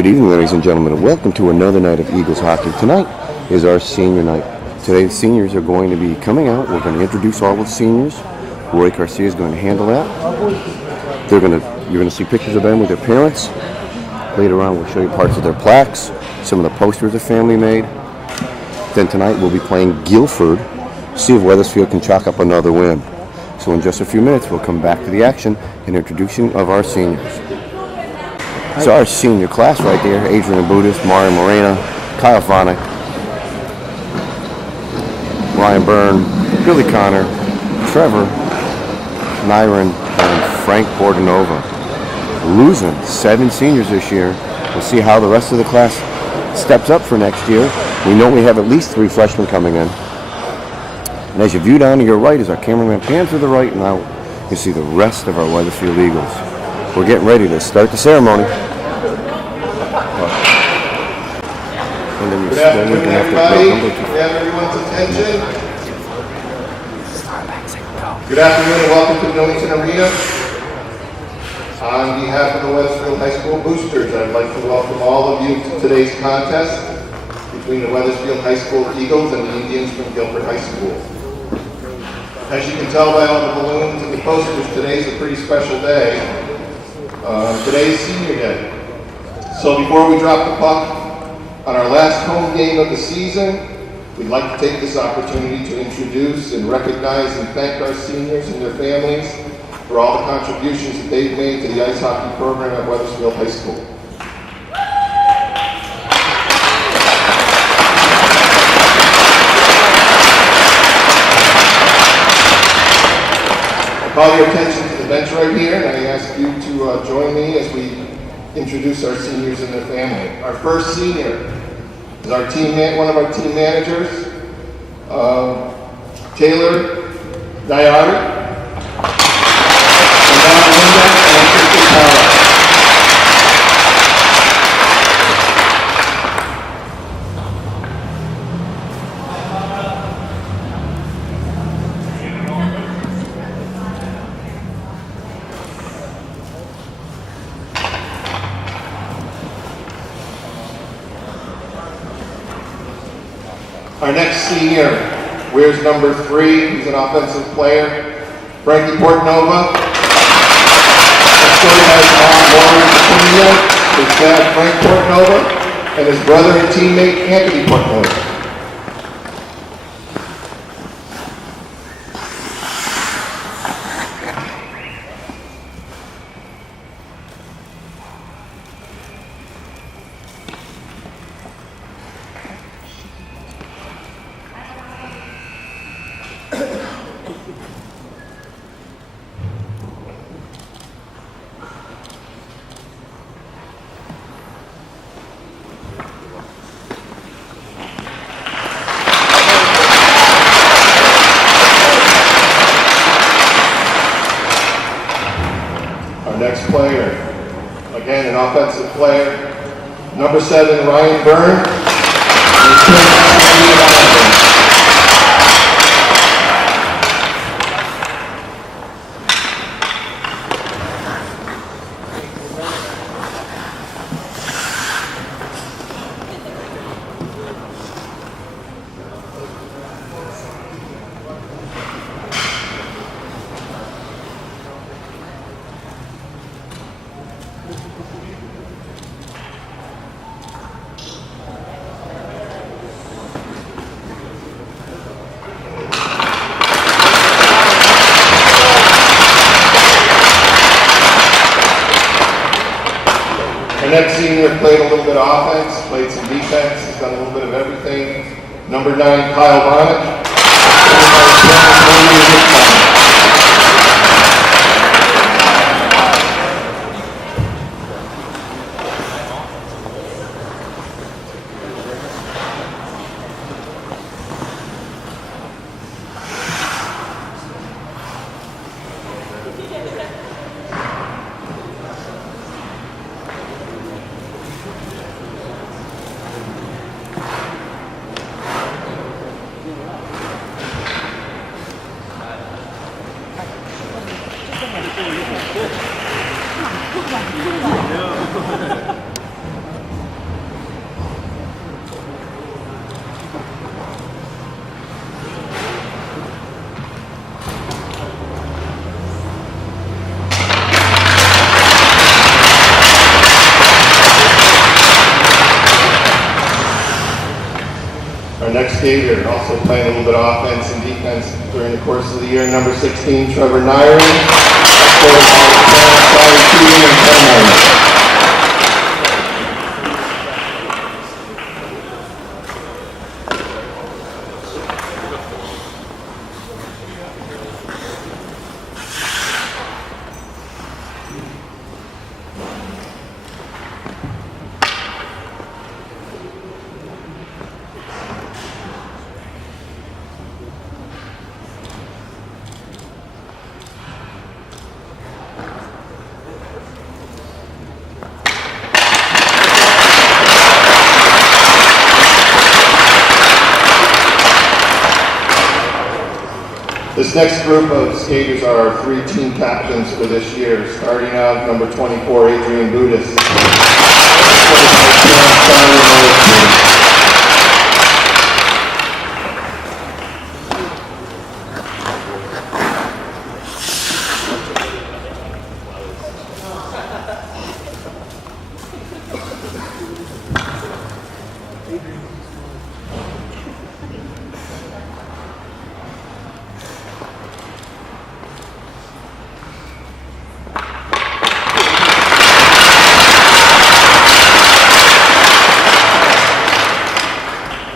Good evening, ladies and gentlemen, and welcome to another night of Eagles hockey. Tonight is our senior night. Today, the seniors are going to be coming out. We're going to introduce all of the seniors. Roy Garcia is going to handle that. You're going to see pictures of them with their parents. Later on, we'll show you parts of their plaques, some of the posters the family made. Then tonight, we'll be playing Guilford. See if Wethersfield can chalk up another win. So in just a few minutes, we'll come back to the action and introducing of our seniors. So our senior class right there: Adrian Budis, Mario Morena, Kyle Vonick, Ryan Byrne, Billy Connor, Trevor Nyron, and Frank Bordenova. Losing 7 seniors this year. We'll see how the rest of the class steps up for next year. We know we have at least 3 freshmen coming in. And as you view down to your right, as our cameraman pans to the right, now you see the rest of our Wethersfield Eagles. We're getting ready to start the ceremony. And then Good afternoon, everybody. We have everyone's attention. Good afternoon and welcome to Millington Arena. On behalf of the Wethersfield High School Boosters, I'd like to welcome all of you to today's contest between the Wethersfield High School Eagles and the Indians from Guilford High School. As you can tell by all the balloons and the posters, today's a pretty special day. Today's senior day. So before we drop the puck on our last home game of the season, we'd like to take this opportunity to introduce and recognize and thank our seniors and their families for all the contributions that they've made to the ice hockey program at Wethersfield High School. I call your attention to the bench right here, and I ask you to join me as we introduce our seniors and their family. Our first senior is our one of our team managers, Taylor Diari. Our next senior wears number 3. He's an offensive player, Frankie Portnova. His story has mom, Lauren, his dad, Frank Portnova, and his brother and teammate, Anthony Portnova. Next player, again an offensive player, number 7, Ryan Byrne. Our next senior played a little bit of offense, played some defense, he's done a little bit of everything. Number 9, Kyle Vonick. skater, also playing a little bit of offense and defense during the course of the year. Number 16, Trevor Nyron. This next group of skaters are our 3 team captains for this year. Starting out, number 24, Adrian Budis.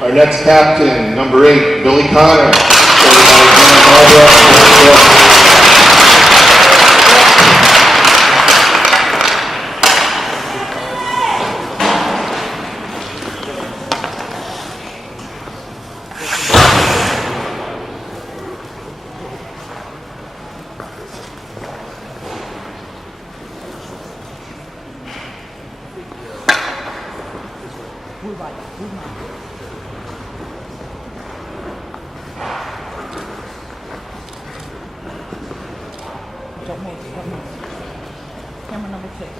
Our next captain, number 8, Billy Connor. Camera number 6.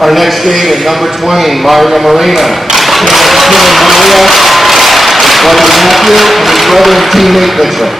Our next skater, number 20, Mario Morena. His brother Matthew and his brother and teammate Mitchell.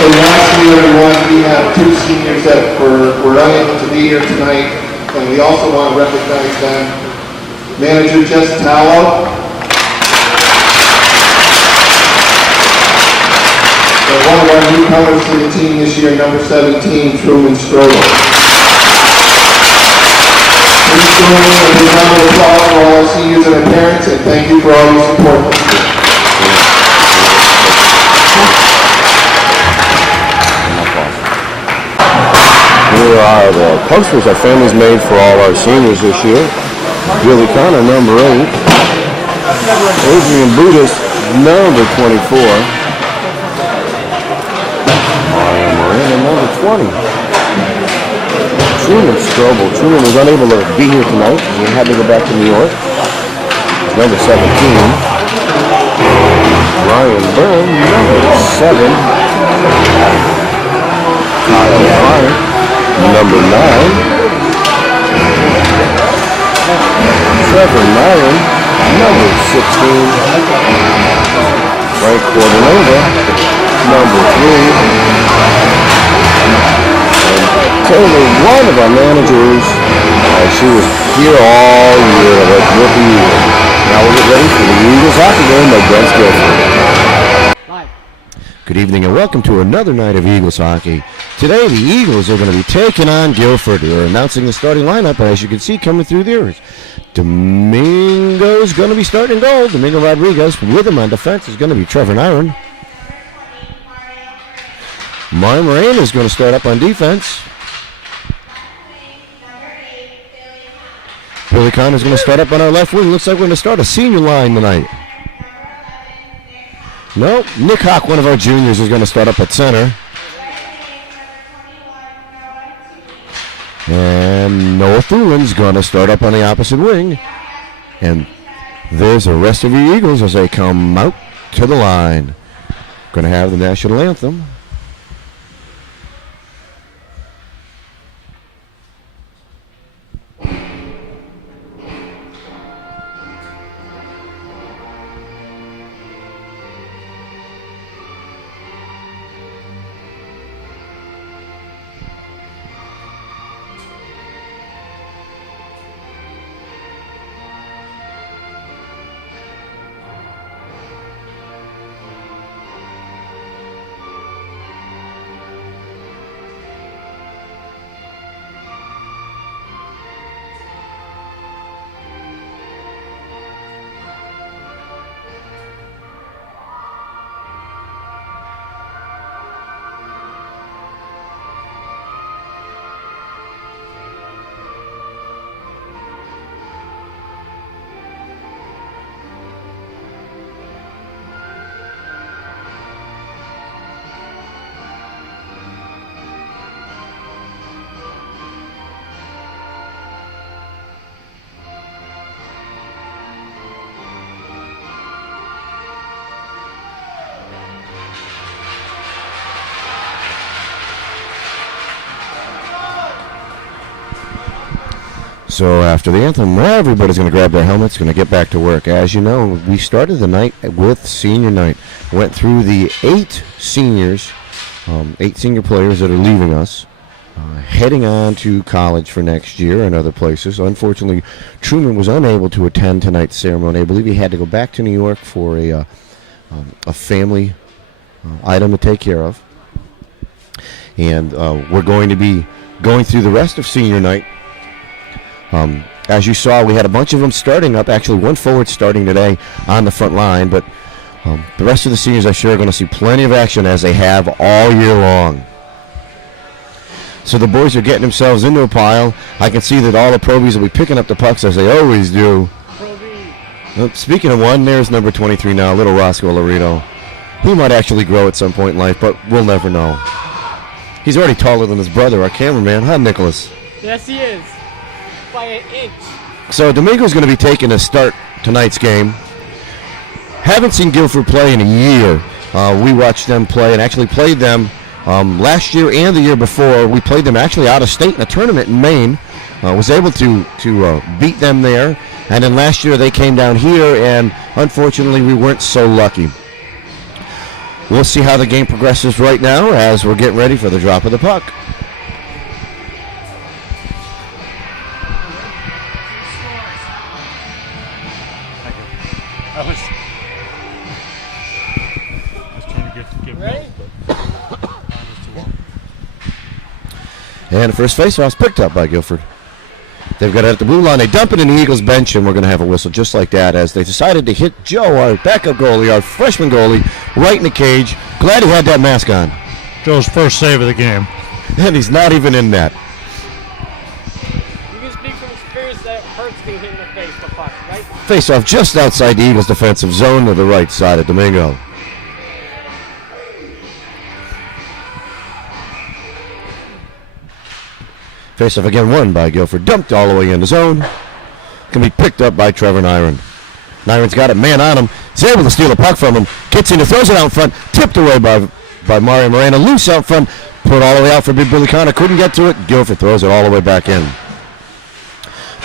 And lastly, everyone, we have 2 seniors that were unable to be here tonight, and we also want to recognize them. Manager Jess Tallow, and one of our newcomers to the team this year, number 17, Truman Strobel. Please join me in a round of applause for all our seniors and their parents, and thank you for all your support this year. Here are the posters our families made for all our seniors this year. Billy Connor, number 8. Adrian Budis, number 24. Mario Morena, number 20. Truman Strobel. Truman was unable to be here tonight. He had to go back to New York. He's number 17. Ryan Byrne, number 7. Kyle Fire, number 9. Trevor Myron, number 16. Frank Cordenova, number 3. And Taylor, one of our managers, she was here all year with the Eagles. Now we'll get ready for the Eagles hockey game against Guilford. Good evening and welcome to another night of Eagles hockey. Today the Eagles are going to be taking on Guilford. We're announcing the starting lineup, and as you can see coming through there, Domingo's going to be starting goal. Domingo Rodriguez. With him on defense is going to be Trevor Nyron. Mario Moreno is going to start up on defense. Billy Conn is going to start up on our left wing. Looks like we're going to start a senior line tonight. No, Nick Hawk, one of our juniors, is going to start up at center. And Noah Thulin's going to start up on the opposite wing. And there's the rest of the Eagles as they come out to the line. Going to have the national anthem. So after the anthem, everybody's going to grab their helmets, going to get back to work. As you know, we started the night with senior night. Went through the 8 seniors, 8 senior players that are leaving us, heading on to college for next year and other places. Unfortunately, Truman was unable to attend tonight's ceremony. I believe he had to go back to New York for a family item to take care of. And we're going to be going through the rest of senior night. As you saw, we had a bunch of them starting up. Actually, one forward starting today on the front line, but the rest of the seniors, I'm sure, are going to see plenty of action as they have all year long. So the boys are getting themselves into a pile. I can see that all the probies will be picking up the pucks as they always do. Speaking of one, there's number 23 now, little Roscoe Laredo. He might actually grow at some point in life, but we'll never know. He's already taller than his brother, our cameraman, huh, Nicholas? Yes, he is. By an inch. So Domingo's going to be taking a start tonight's game. Haven't seen Guilford play in a year. We watched them play and actually played them last year and the year before. We played them actually out of state in a tournament in Maine. Was able to beat them there. And then last year they came down here, and unfortunately we weren't so lucky. We'll see how the game progresses right now as we're getting ready for the drop of the puck. I was trying to get Ready? And the first faceoff is picked up by Guilford. They've got it at the blue line. They dump it in the Eagles bench, and we're going to have a whistle just like that as they decided to hit Joe, our backup goalie, our freshman goalie, right in the cage. Glad he had that mask on. Joe's first save of the game. And he's not even in that. You can speak from experience that hurts getting hit in the face, the puck, right? Faceoff just outside the Eagles' defensive zone to the right side of Domingo. Faceoff again won by Guilford. Dumped all the way in the zone. Can be picked up by Trevor Nyron. Nyron's got a man on him. He's able to steal the puck from him. Gets in, throws it out in front. Tipped away by Mario Moreno. Loose out front. Put all the way out for Big Billy Connor. Couldn't get to it. Guilford throws it all the way back in.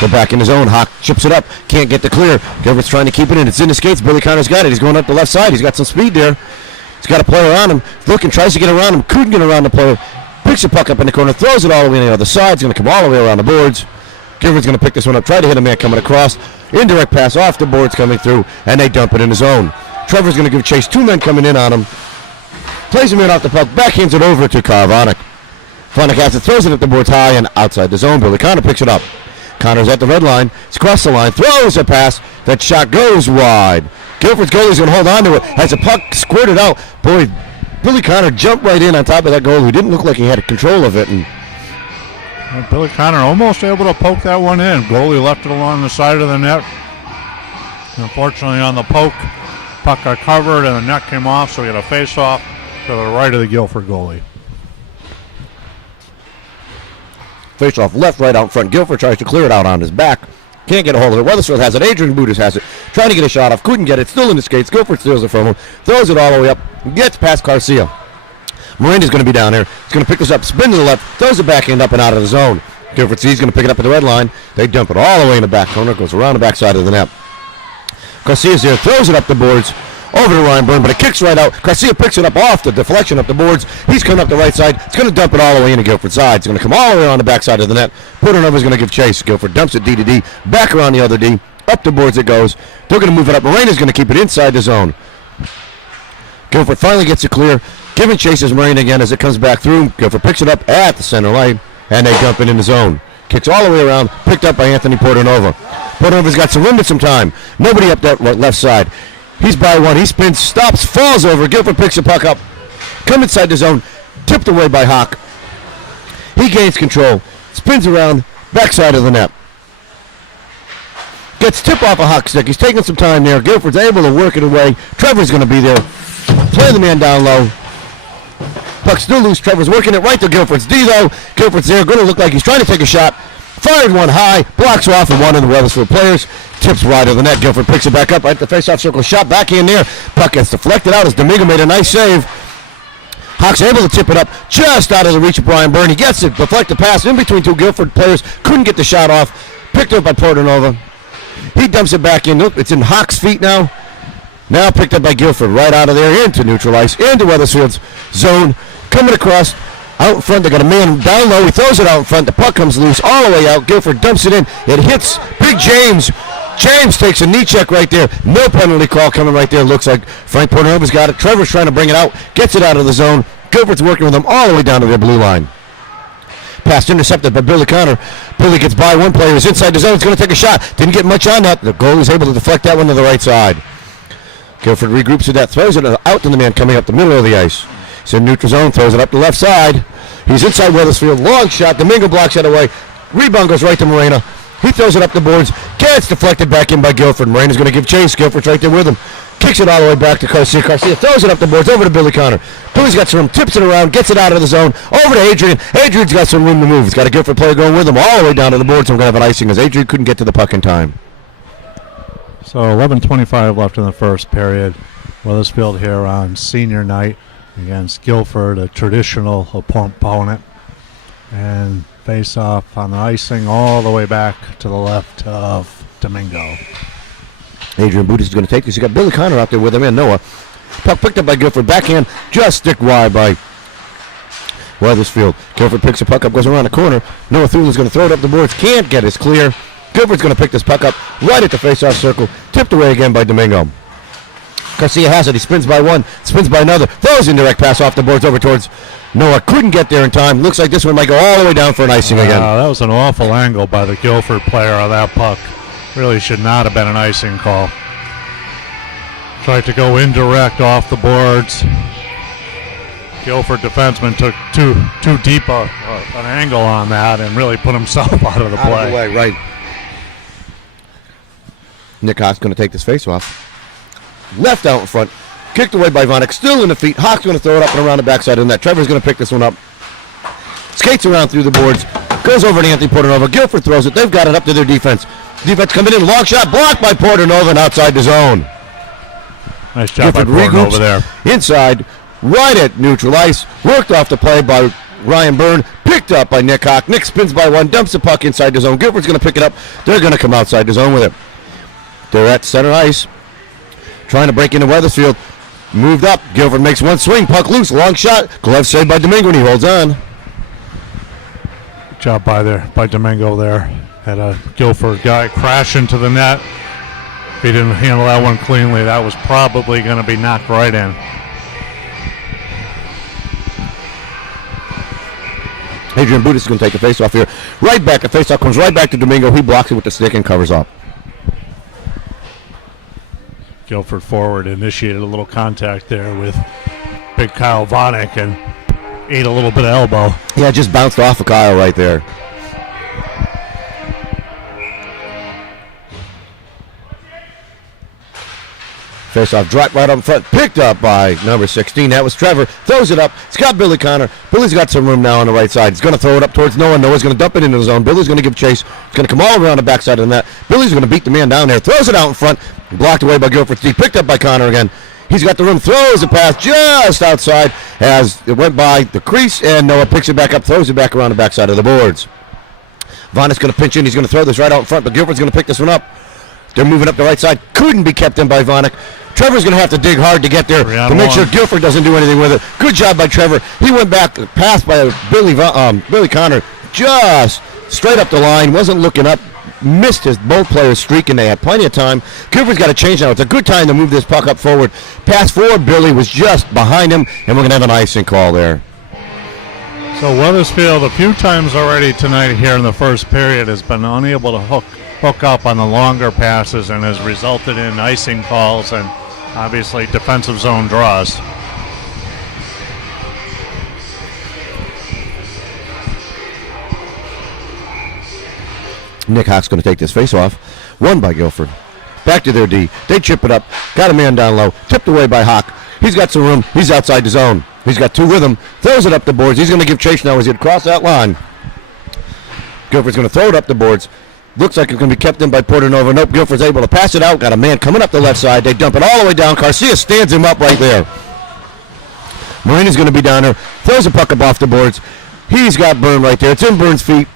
Go back in his own. Hawk chips it up. Can't get the clear. Gilbert's trying to keep it in. It's in the skates. Billy Connor's got it. He's going up the left side. He's got some speed there. He's got a player on him. Looking, tries to get around him. Couldn't get around the player. Picks the puck up in the corner. Throws it all the way on the other side. It's going to come all the way around the boards. Gilbert's going to pick this one up. Try to hit a man coming across. Indirect pass off the boards coming through. And they dump it in his zone. Trevor's going to give chase. 2 men coming in on him. Plays him in off the puck. Backhands it over to Kyle Vanek. Vanek has it. Throws it at the boards high and outside the zone. Billy Connor picks it up. Connor's at the red line. He's across the line. Throws a pass. That shot goes wide. Guilford's goalie's going to hold on to it. Has the puck squirted out. Boy, Billy Connor jumped right in on top of that goal. Who didn't look like he had control of it. And Billy Connor almost able to poke that one in. Goalie left it along the side of the net. Unfortunately, on the poke, puck got covered and the net came off, so we got a face-off to the right of the Guilford goalie. face off left, right out in front. Guilford tries to clear it out on his back. Can't get a hold of it. Weathersfield has it. Adrian Budis has it. Trying to get a shot off. Couldn't get it. Still in the skates. Guilford steals it from him. Throws it all the way up. Gets past Garcia. Miranda's going to be down there. He's going to pick this up. Spin to the left. Throws the backhand up and out of the zone. Guilford sees. Going to pick it up at the red line. They dump it all the way in the back corner. Goes around the backside of the net. Garcia's there. Throws it up the boards. Over to Ryan Byrne, but it kicks right out. Garcia picks it up off the deflection up the boards. He's coming up the right side. It's going to dump it all the way into Guilford's side. It's going to come all the way around the backside of the net. Porternova's going to give chase. Guilford dumps it D to D. Back around the other D. Up the boards it goes. They're going to move it up. Morena's going to keep it inside the zone. Guilford finally gets it clear. Giving chase is Morena again as it comes back through. Guilford picks it up at the center line, and they dump it in the zone. Kicks all the way around. Picked up by Anthony Porternova. Porternova's got some room and some time. Nobody up that left side. He's by one. He spins, stops, falls over. Guilford picks the puck up. Come inside the zone. Tipped away by Hawk. He gains control. Spins around. Backside of the net. Gets tip off a Hawk stick. He's taking some time there. Guilford's able to work it away. Trevor's going to be there. Play the man down low. Puck still loose. Trevor's working it right to Guilford's D though. Guilford's there. Going to look like he's trying to take a shot. Fired one high, blocks off, and one of the Weathersfield players tips wide of the net. Guilford picks it back up right at the face-off circle. Shot back in there. Puck gets deflected out as Domingo made a nice save. Hawks able to tip it up just out of the reach of Brian Byrne. He gets it, deflected pass in between two Guilford players. Couldn't get the shot off. Picked up by Porternova. He dumps it back in. Nope, it's in Hawks' feet now. Now picked up by Guilford right out of there into neutral ice, into Weathersfield's zone. Coming across. Out in front, they got a man down low. He throws it out in front. The puck comes loose all the way out. Guilford dumps it in. It hits Big James. James takes a knee check right there. No penalty call coming right there. Looks like Frank Porternova's got it. Trevor's trying to bring it out. Gets it out of the zone. Guilford's working with them all the way down to their blue line. Pass intercepted by Billy Connor. Billy gets by one player. He's inside the zone. He's going to take a shot. Didn't get much on that. The goalie's able to deflect that one to the right side. Guilford regroups with that. Throws it out to the man coming up the middle of the ice. He's in neutral zone, throws it up the left side. He's inside Weathersfield. Long shot. Domingo blocks that away. Rebound goes right to Morena. He throws it up the boards. Gets deflected back in by Guilford. Morena's going to give chase. Guilford's right there with him. Kicks it all the way back to Garcia. Garcia throws it up the boards over to Billy Connor. Billy's got some room. Tips it around. Gets it out of the zone. Over to Adrian. Adrian's got some room to move. He's got a Guilford player going with him all the way down to the boards. I'm going to have an icing as Adrian couldn't get to the puck in time. So 11:25 left in the first period. Weathersfield here on senior night against Guilford, a traditional opponent, and face off on the icing all the way back to the left of Domingo. Adrian Budis is going to take this. He's got Billy Connor out there with him and Noah. Puck picked up by Guilford. Backhand just stick wide by Weathersfield. Guilford picks the puck up, goes around the corner. Noah Thulin's going to throw it up the boards. Can't get it clear. Guilford's going to pick this puck up right at the face-off circle. Tipped away again by Domingo. Garcia has it. He spins by one, spins by another. Throws indirect pass off the boards over towards Noah. Couldn't get there in time. Looks like this one might go all the way down for an icing again. That was an awful angle by the Guilford player on that puck. Really should not have been an icing call. Tried to go indirect off the boards. Guilford defenseman took too deep an angle on that and really put himself out of the play. Out of the way, right. Nick Hawk's going to take this face off. Left out in front. Kicked away by Vanek. Still in the feet. Hawk's going to throw it up and around the backside of the net. Trevor's going to pick this one up. Skates around through the boards. Goes over to Anthony Porternova. Guilford throws it. They've got it up to their defense. Defense coming in. Long shot. Blocked by Porternova and outside the zone. Nice job Guilford by Porternova there. Inside. Right at neutral ice. Worked off the play by Ryan Byrne. picked up by Nick Hawk. Nick spins by one, dumps the puck inside the zone. Guilford's going to pick it up. They're going to come outside the zone with it. They're at center ice, trying to break into Weathersfield. Moved up. Guilford makes one swing. Puck loose. Long shot. Glove saved by Domingo, and he holds on. Good job by Domingo there. Had a Guilford guy crash into the net. If he didn't handle that one cleanly, that was probably going to be knocked right in. Adrian Budis is going to take a face-off here. Right back. The face-off comes right back to Domingo. He blocks it with the stick and covers up. Guilford forward initiated a little contact there with big Kyle Vanek and ate a little bit of elbow. Yeah, just bounced off of Kyle right there. Face-off dropped right up in front, picked up by number 16. That was Trevor. Throws it up. It's got Billy Connor. Billy's got some room now on the right side. He's going to throw it up towards Noah. Noah's going to dump it into the zone. Billy's going to give chase. It's going to come all around the backside of the net. Billy's going to beat the man down there. Throws it out in front. Blocked away by Guilford. Picked up by Connor again. He's got the room. Throws the pass just outside as it went by the crease, and Noah picks it back up, throws it back around the backside of the boards. Vonek's going to pinch in. He's going to throw this right out in front, but Guilford's going to pick this one up. They're moving up the right side. Couldn't be kept in by Vonek. Trevor's going to have to dig hard to get there to make sure Guilford doesn't do anything with it. Good job by Trevor. He went back, passed by Billy Connor, just straight up the line. Wasn't looking up. Missed his both players streak, and they had plenty of time. Guilford's got to change now. It's a good time to move this puck up forward. Pass forward. Billy was just behind him, and we're going to have an icing call there. So Weathersfield, a few times already tonight here in the first period, has been unable to hook up on the longer passes and has resulted in icing calls and obviously defensive zone draws. Nick Hawk's going to take this face-off. Won by Guilford. Back to their D. They chip it up. Got a man down low. Tipped away by Hawk. He's got some room. He's outside the zone. He's got two with him. Throws it up the boards. He's going to give chase now as he'd cross that line. Guilford's going to throw it up the boards. Looks like it's going to be kept in by Portanova. Nope, Guilford's able to pass it out. Got a man coming up the left side. They dump it all the way down. Garcia stands him up right there. Marina's going to be down there. Throws the puck up off the boards. He's got Byrne right there. It's in Byrne's feet.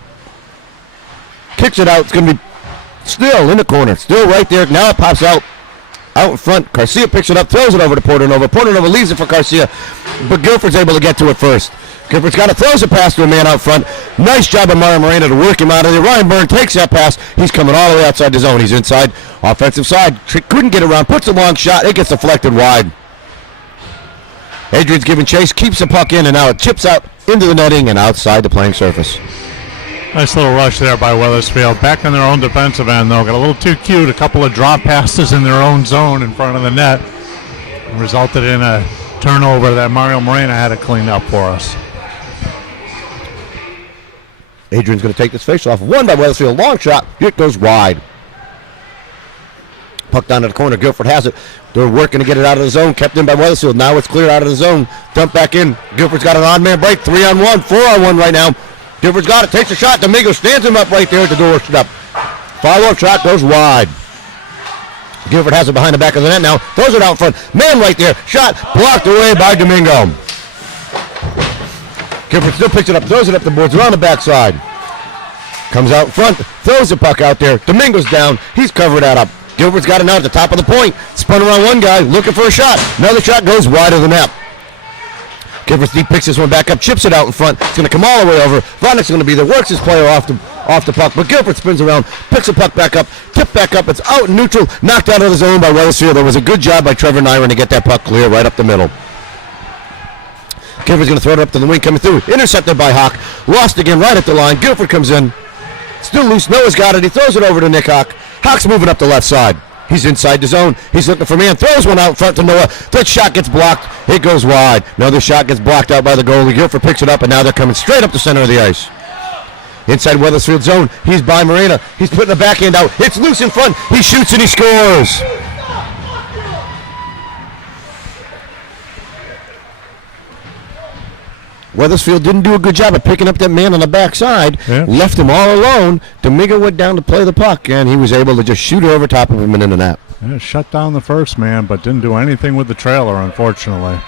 Kicks it out. It's going to be still in the corner. Still right there. Now it pops out in front. Garcia picks it up, throws it over to Portanova. Portanova leaves it for Garcia, but Guilford's able to get to it first. Guilford's got to throws a pass to a man out front. Nice job of Mario Moreno to work him out of there. Ryan Byrne takes that pass. He's coming all the way outside the zone. He's inside. Offensive side. Couldn't get around. Puts a long shot. It gets deflected wide. Adrian's giving chase. Keeps the puck in, and now it chips out into the netting and outside the playing surface. Nice little rush there by Weathersfield. Back in their own defensive end, though. Got a little too cute. A couple of drop passes in their own zone in front of the net. Resulted in a turnover that Mario Moreno had to clean up for us. Adrian's going to take this face-off. Won by Weathersfield. Long shot. It goes wide. Puck down to the corner. Guilford has it. They're working to get it out of the zone. Kept in by Weathersfield. Now it's cleared out of the zone. Dump back in. Guilford's got an odd-man break. 3-on-1. 4-on-1 right now. Guilford's got it. Takes a shot. Domingo stands him up right there at the doorstep. Follow-up shot goes wide. Guilford has it behind the back of the net now. Throws it out in front. Man right there. Shot blocked away by Domingo. Guilford still picks it up. Throws it up the boards around the backside. Comes out in front. Throws the puck out there. Domingo's down. He's covered that up. Guilford's got it now at the top of the point. Spun around one guy. Looking for a shot. Another shot goes wide of the net. Guilford picks this one back up, chips it out in front. It's going to come all the way over. Vonek's going to be there, works his player off the puck, but Guilford spins around, picks the puck back up, tipped back up. It's out neutral, knocked out of the zone by Weathersfield. There was a good job by Trevor Nyron to get that puck clear right up the middle. Guilford's going to throw it up to the wing, coming through. Intercepted by Hawk. Lost again right at the line. Guilford comes in. Still loose. Noah's got it. He throws it over to Nick Hawk. Hawk's moving up the left side. He's inside the zone. He's looking for man. Throws one out in front to Noah. That shot gets blocked. It goes wide. Another shot gets blocked out by the goalie. Guilford picks it up, and now they're coming straight up the center of the ice. Inside Weathersfield zone. He's by Moreno. He's putting the backhand out. It's loose in front. He shoots and he scores. Weathersfield didn't do a good job of picking up that man on the backside. Yeah. Left him all alone. Domingo went down to play the puck, and he was able to just shoot it over top of him and in the net. Yeah, shut down the first man, but didn't do anything with the trailer, unfortunately.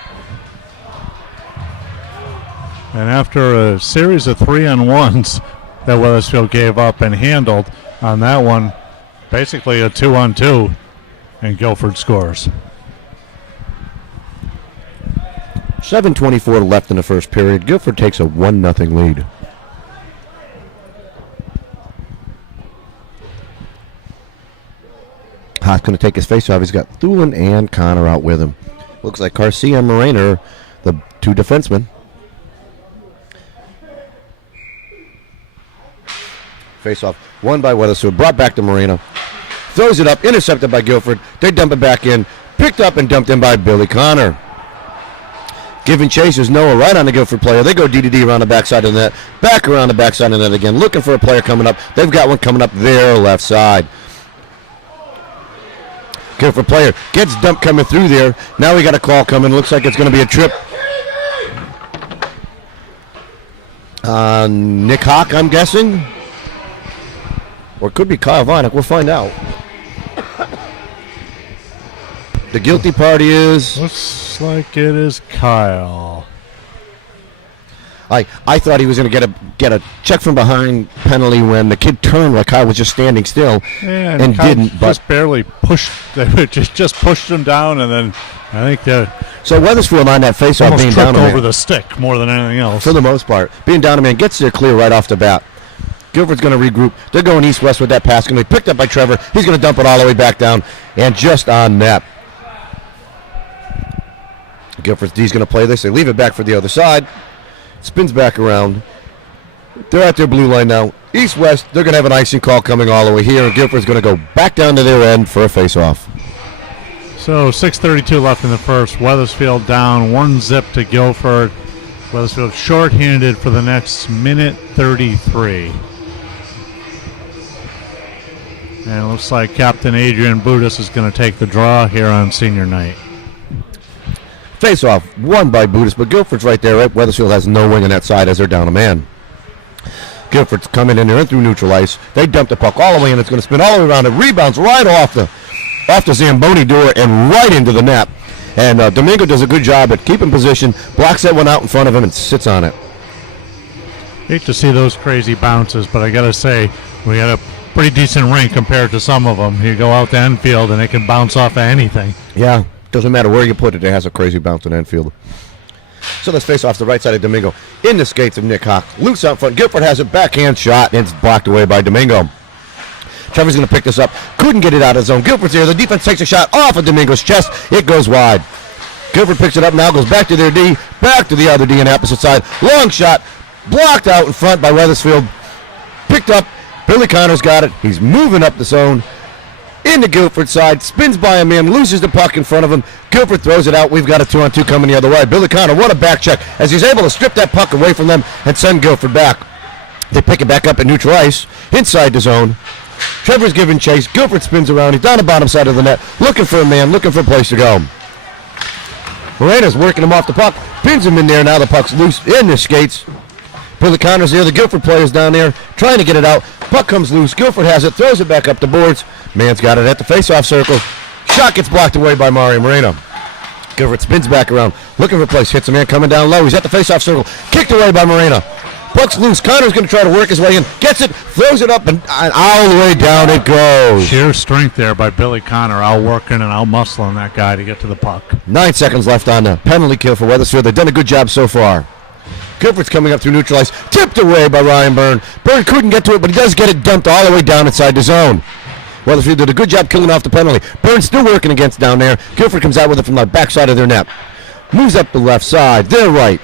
And after a series of 3-on-1s that Weathersfield gave up and handled on that one, basically a 2-on-2, and Guilford scores. 7:24 left in the first period. Guilford takes a 1-0 lead. Haas going to take his face off. He's got Thulin and Connor out with him. Looks like Garcia and Moreno are the two defensemen. Face off, won by Weathersfield, brought back to Moreno. Throws it up, intercepted by Guilford. They dump it back in, picked up and dumped in by Billy Connor. Giving chase is Noah right on the Guilford player. They go D-to-D around the backside of the net, back around the backside of the net again, looking for a player coming up. They've got one coming up their left side. Guilford player gets dumped coming through there. Now we got a call coming. Looks like it's going to be a trip. Nick Hawk, I'm guessing. Or it could be Kyle Vinik. We'll find out. The guilty party is... Looks like it is Kyle. I thought he was going to get a check from behind penalty when the kid turned like Kyle was just standing still and Kyle didn't. But just barely pushed. They just pushed him down, and then I think so Weathersfield on that faceoff almost being tripped down a man, over the stick more than anything else. for the most part. Being down a man gets there clear right off the bat. Guilford's going to regroup. They're going east-west with that pass. Going to be picked up by Trevor. He's going to dump it all the way back down and just on net. Guilford's D's going to play this. They leave it back for the other side. Spins back around. They're at their blue line now. East-west, they're going to have an icing call coming all the way here. And Guilford's going to go back down to their end for a face-off. So 6:32 left in the first. Weathersfield down 1-0 to Guilford. Weathersfield shorthanded for the next minute 33. And it looks like Captain Adrian Budis is going to take the draw here on senior night. Face-off, won by Budis, but Guilford's right there. Right? Weathersfield has no wing on that side as they're down a man. Guilford's coming in there and through neutral ice. They dump the puck all the way in. It's going to spin all the way around. It rebounds right off the Zamboni door and right into the net. And Domingo does a good job at keeping position, blocks that one out in front of him and sits on it. Hate to see those crazy bounces, but I got to say, we got a pretty decent rink compared to some of them. You go out to Enfield and it can bounce off of anything. Yeah, doesn't matter where you put it, it has a crazy bounce in Enfield. So let's face off the right side of Domingo. In the skates of Nick Hawk. Loose out front. Guilford has a backhand shot, and it's blocked away by Domingo. Trevor's going to pick this up. Couldn't get it out of zone. Guilford's here. The defense takes a shot off of Domingo's chest. It goes wide. Guilford picks it up now, goes back to their D, back to the other D on the opposite side. Long shot, blocked out in front by Weathersfield. Picked up. Billy Connor's got it. He's moving up the zone. In the Guilford side, spins by a man, loses the puck in front of him. Guilford throws it out. We've got a 2-on-2 coming the other way. Billy Connor, what a back check as he's able to strip that puck away from them and send Guilford back. They pick it back up at neutral ice, inside the zone. Trevor's giving chase. Guilford spins around. He's down the bottom side of the net, looking for a man, looking for a place to go. Moreno's working him off the puck, pins him in there. Now the puck's loose in the skates. Billy Connor's there. The Guilford player's down there trying to get it out. Puck comes loose. Guilford has it, throws it back up the boards. Man's got it at the face-off circle. Shot gets blocked away by Mario Moreno. Guilford spins back around, looking for a place. Hits a man coming down low. He's at the face-off circle. Kicked away by Moreno. Puck's loose. Connor's going to try to work his way in. Gets it, throws it up, and all the way down it goes. Sheer strength there by Billy Connor, out-working and out-muscling that guy to get to the puck. 9 seconds left on the penalty kill for Weathersfield. They've done a good job so far. Guilford's coming up through neutral ice. Tipped away by Ryan Byrne. Byrne couldn't get to it, but he does get it dumped all the way down inside the zone. Weathersfield did a good job killing off the penalty. Byrne's still working against down there. Guilford comes out with it from the backside of their net. Moves up the left side. They're right.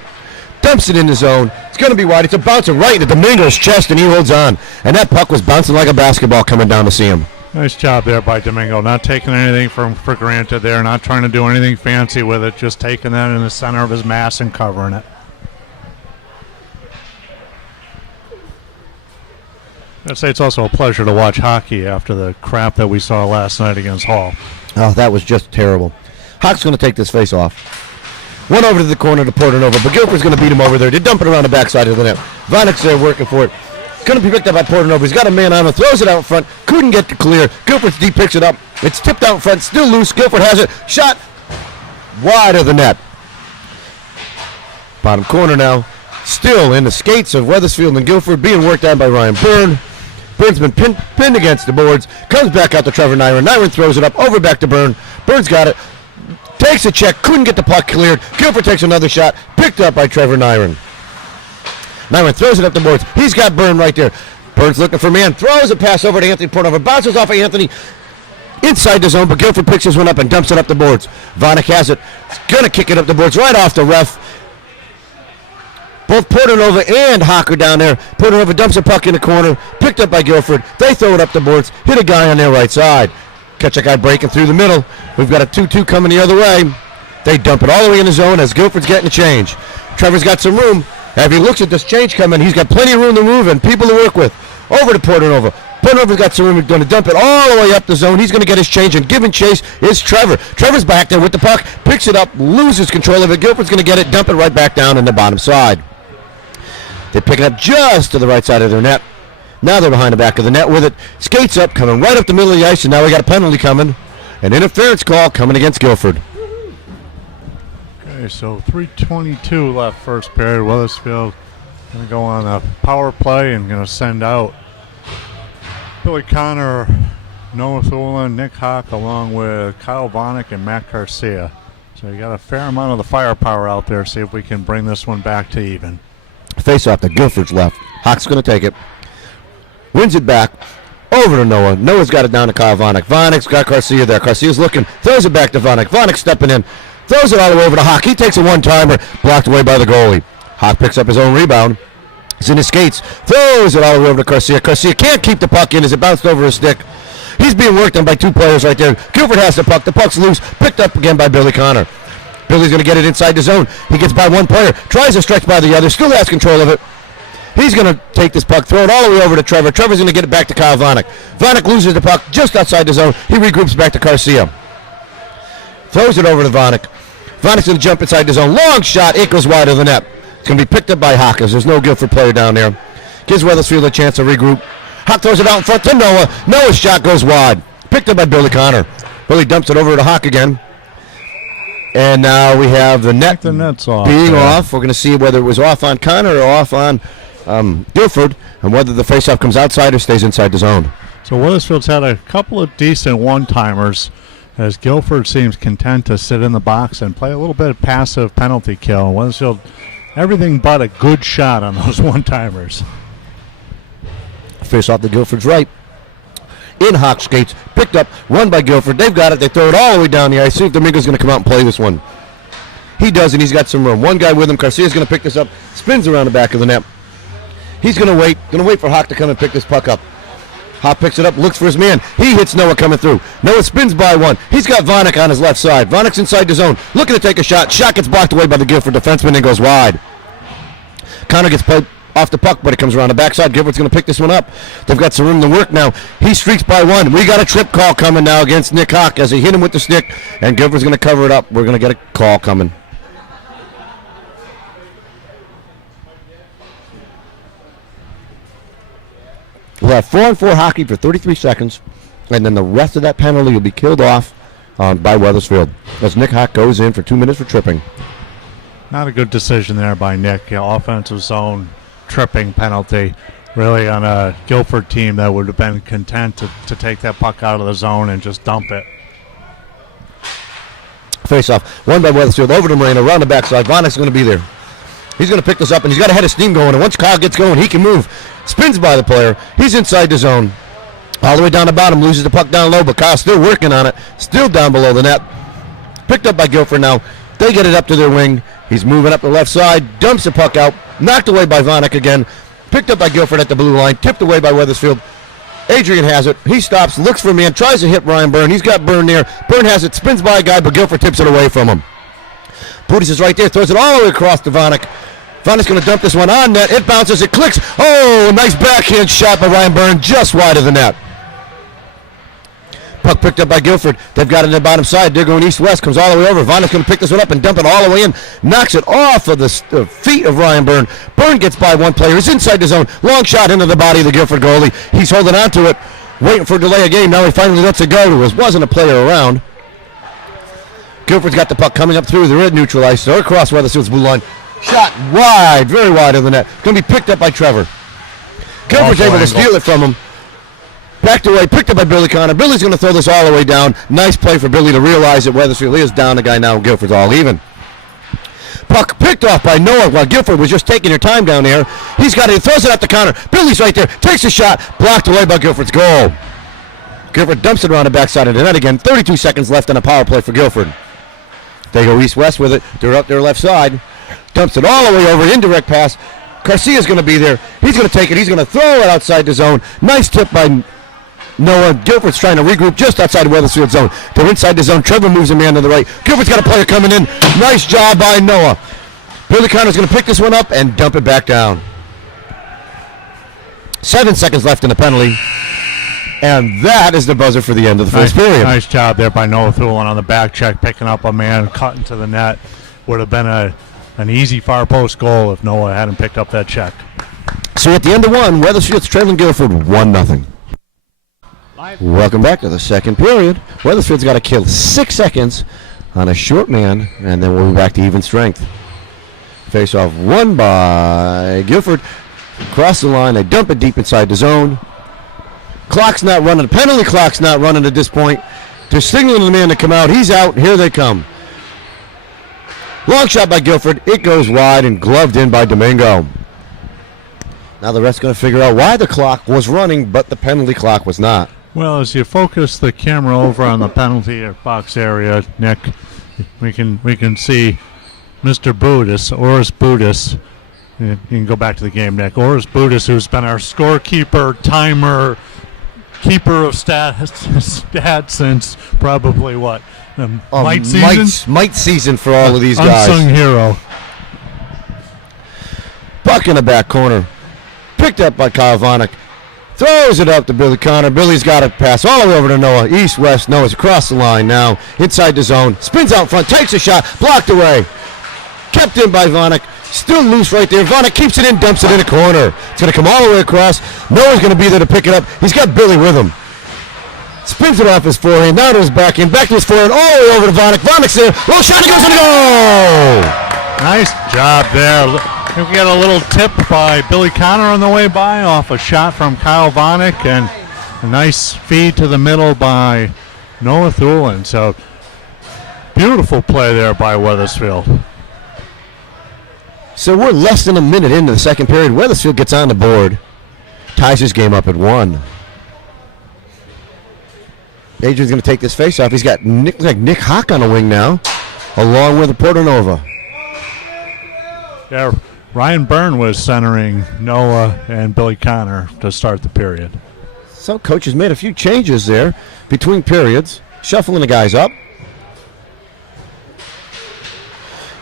Dumps it in the zone. It's going to be wide. It's a bouncer right into Domingo's chest, and he holds on. And that puck was bouncing like a basketball coming down to see him. Nice job there by Domingo. Not taking anything for granted there. Not trying to do anything fancy with it. Just taking that in the center of his mass and covering it. I'd say it's also a pleasure to watch hockey after the crap that we saw last night against Hall. Oh, that was just terrible. Hawk's going to take this face off. One over to the corner to Portanova, but Guilford's going to beat him over there. They dump it around the backside of the net. Vinik's there working for it. It's going to be picked up by Portanova. He's got a man on him, throws it out in front. Couldn't get to clear. Guilford's D picks it up. It's tipped out in front, still loose. Guilford has it. Shot wide of the net. Bottom corner now. Still in the skates of Weathersfield and Guilford, being worked on by Ryan Byrne. Byrne's been pinned against the boards. Comes back out to Trevor Nyron. Nyron throws it up, over back to Byrne. Byrne's got it. Takes a check, couldn't get the puck cleared. Guilford takes another shot, picked up by Trevor Nyron. Nyron throws it up the boards. He's got Byrne right there. Byrne's looking for man, throws a pass over to Anthony Portnover, bounces off of Anthony inside the zone, but Guilford picks his one up and dumps it up the boards. Vanek has it. He's going to kick it up the boards right off the ref. Both Portnover and Hocker down there. Portnover dumps a puck in the corner, picked up by Guilford. They throw it up the boards, hit a guy on their right side. Catch a guy breaking through the middle. We've got a 2-2 coming the other way. They dump it all the way in the zone as Guilford's getting a change. Trevor's got some room. If he looks at this change coming, he's got plenty of room to move and people to work with. Over to Portnover. Portnover's got some room. He's going to dump it all the way up the zone. He's going to get his change, and giving chase is Trevor. Trevor's back there with the puck, picks it up, loses control of it. Guilford's going to get it, dump it right back down in the bottom side. They pick it up just to the right side of their net. Now they're behind the back of the net with it. Skates up, coming right up the middle of the ice, and now we got a penalty coming. An interference call coming against Guilford. Okay, so 3:22 left first period. Weathersfield going to go on a power play and going to send out Billy Connor, Noah Thulin, Nick Hawk, along with Kyle Vanek and Matt Garcia. So you got a fair amount of the firepower out there. See if we can bring this one back to even. Face off to Guilford's left. Hawk's going to take it. Wins it back. Over to Noah. Noah's got it down to Kyle Vanek. Vanek's got Garcia there. Garcia's looking. Throws it back to Vanek. Vanek stepping in. Throws it all the way over to Hawk. He takes a one-timer. Blocked away by the goalie. Hawk picks up his own rebound. He's in his skates. Throws it all the way over to Garcia. Garcia can't keep the puck in as it bounced over his stick. He's being worked on by two players right there. Guilford has the puck. The puck's loose. Picked up again by Billy Connor. Billy's going to get it inside the zone. He gets by one player. Tries to stretch by the other. Still has control of it. He's going to take this puck, throw it all the way over to Trevor. Trevor's going to get it back to Kyle Vanek. Vanek loses the puck just outside the zone. He regroups back to Garcia. Throws it over to Vanek. Vanek's going to jump inside the zone. Long shot. It goes wide of the net. It's going to be picked up by Hawk as there's no Guilford player down there. Gives Weathersfield a chance to regroup. Hawk throws it out in front to Noah. Noah's shot goes wide. Picked up by Billy Connor. Billy dumps it over to Hawk again. And now we have the net net's off being there. off. We're going to see whether it was off on Connor or off on Guilford, and whether the faceoff comes outside or stays inside the zone. So Weathersfield's had a couple of decent one-timers as Guilford seems content to sit in the box and play a little bit of passive penalty kill. Weathersfield, everything but a good shot on those one-timers. Face off to Guilford's right. In Hawk skates, picked up, run by Guilford. They've got it. They throw it all the way down the ice. See if Domingo's going to come out and play this one. He does, and he's got some room. One guy with him. Garcia's going to pick this up. Spins around the back of the net. He's going to wait for Hawk to come and pick this puck up. Hawk picks it up, looks for his man. He hits Noah coming through. Noah spins by one. He's got Vanek on his left side. Vanek's inside the zone, looking to take a shot. Shot gets blocked away by the Guilford defenseman and goes wide. Connor gets played off the puck, but it comes around the backside. Guilford's going to pick this one up. They've got some room to work now. He streaks by one. We got a trip call coming now against Nick Hawk as he hit him with the stick, and Guilford's going to cover it up. We're going to get a call coming. We'll have 4-on-4 hockey for 33 seconds, and then the rest of that penalty will be killed off by Weathersfield as Nick Hawk goes in for 2 minutes for tripping. Not a good decision there by Nick. Offensive zone tripping penalty. Really on a Guilford team that would have been content to take that puck out of the zone and just dump it. Face off. Won by Weathersfield over to Moreno. Around the backside. Vanek's going to be there. He's going to pick this up, and he's got a head of steam going. And once Kyle gets going, he can move. Spins by the player. He's inside the zone. All the way down the bottom. Loses the puck down low, but Kyle's still working on it. Still down below the net. Picked up by Guilford now. They get it up to their wing. He's moving up the left side. Dumps the puck out. Knocked away by Vanek again. Picked up by Guilford at the blue line. Tipped away by Weathersfield. Adrian has it. He stops. Looks for a man. Tries to hit Ryan Byrne. He's got Byrne there. Byrne has it. Spins by a guy, but Guilford tips it away from him. Putis is right there. Throws it all the way across to Vanek. Vanek's going to dump this one on net. It bounces. It clicks. Oh, nice backhand shot by Ryan Byrne just wide of the net. Puck picked up by Guilford. They've got it in the bottom side. They're going east-west. Comes all the way over. Vanek's going to pick this one up and dump it all the way in. Knocks it off of the feet of Ryan Byrne. Byrne gets by one player. He's inside the zone. Long shot into the body of the Guilford goalie. He's holding on to it. Waiting for a delay of game. Now he finally lets it go. There wasn't a player around. Guilford's got the puck coming up through the red neutral ice. They're across Weathersfield's blue line. Shot wide, very wide of the net. Going to be picked up by Trevor. Guilford's able to steal it from him. Backed away, picked up by Billy Connor. Billy's going to throw this all the way down. Nice play for Billy to realize that Weathersfield is down a guy now. Guilford's all even. Puck picked off by Noah while Guilford was just taking her time down there. He's got it. He throws it up to Connor. Billy's right there. Takes a shot. Blocked away by Guilford's goal. Guilford dumps it around the backside of the net again. 32 seconds left on a power play for Guilford. They go east-west with it. They're up their left side. Dumps it all the way over. Indirect pass. Garcia's going to be there. He's going to take it. He's going to throw it outside the zone. Nice tip by Noah. Guilford's trying to regroup just outside Weathersfield zone. They're inside the zone. Trevor moves a man to the right. Guilford's got a player coming in. Nice job by Noah. Billy Connor's going to pick this one up and dump it back down. 7 seconds left in the penalty. And that is the buzzer for the end of the first period. Nice job there by Noah Thulin on the back check, picking up a man, cutting to the net. Would have been an easy far post goal if Noah hadn't picked up that check. So at the end of one, Weathersfield's trailing Guilford 1-0. Welcome back to the second period. Weathersfield's got to kill 6 seconds on a short man, and then we'll be back to even strength. Face-off won by Guilford. Across the line, they dump it deep inside the zone. Clock's not running. Penalty clock's not running at this point. They're signaling the man to come out. He's out. Here they come. Long shot by Guilford. It goes wide and gloved in by Domingo. Now the ref's going to figure out why the clock was running, but the penalty clock was not. Well, as you focus the camera over on the penalty box area, Nick, we can see Mr. Budis, Oris Budis. You can go back to the game, Nick. Oris Budis, who's been our scorekeeper, timer, keeper of stats since probably what? Might season? Might season for all of these guys. Unsung hero. Puck in the back corner. Picked up by Kyle Vanek. Throws it up to Billy Connor. Billy's got it pass all the way over to Noah. East-west. Noah's across the line now. Inside the zone. Spins out front. Takes a shot. Blocked away. Kept in by Vanek. Still loose right there. Vanek keeps it in. Dumps it in a corner. It's going to come all the way across. Noah's going to be there to pick it up. He's got Billy with him. Spins it off his forehand. Now to his backhand. Back to his forehand. All the way over to Vanek. Vanek's there. Little shot. He goes in the goal. Nice job there. We got a little tip by Billy Connor on the way by off a shot from Kyle Vanek, and a nice feed to the middle by Noah Thulin. So beautiful play there by Weathersfield. So we're less than a minute into the second period. Weathersfield gets on the board. Ties his game up at 1. Adrian's going to take this face-off. He's got Nick Hawk on the wing now, along with Portanova. Yeah, Ryan Byrne was centering Noah and Billy Connor to start the period. So coach has made a few changes there between periods, shuffling the guys up.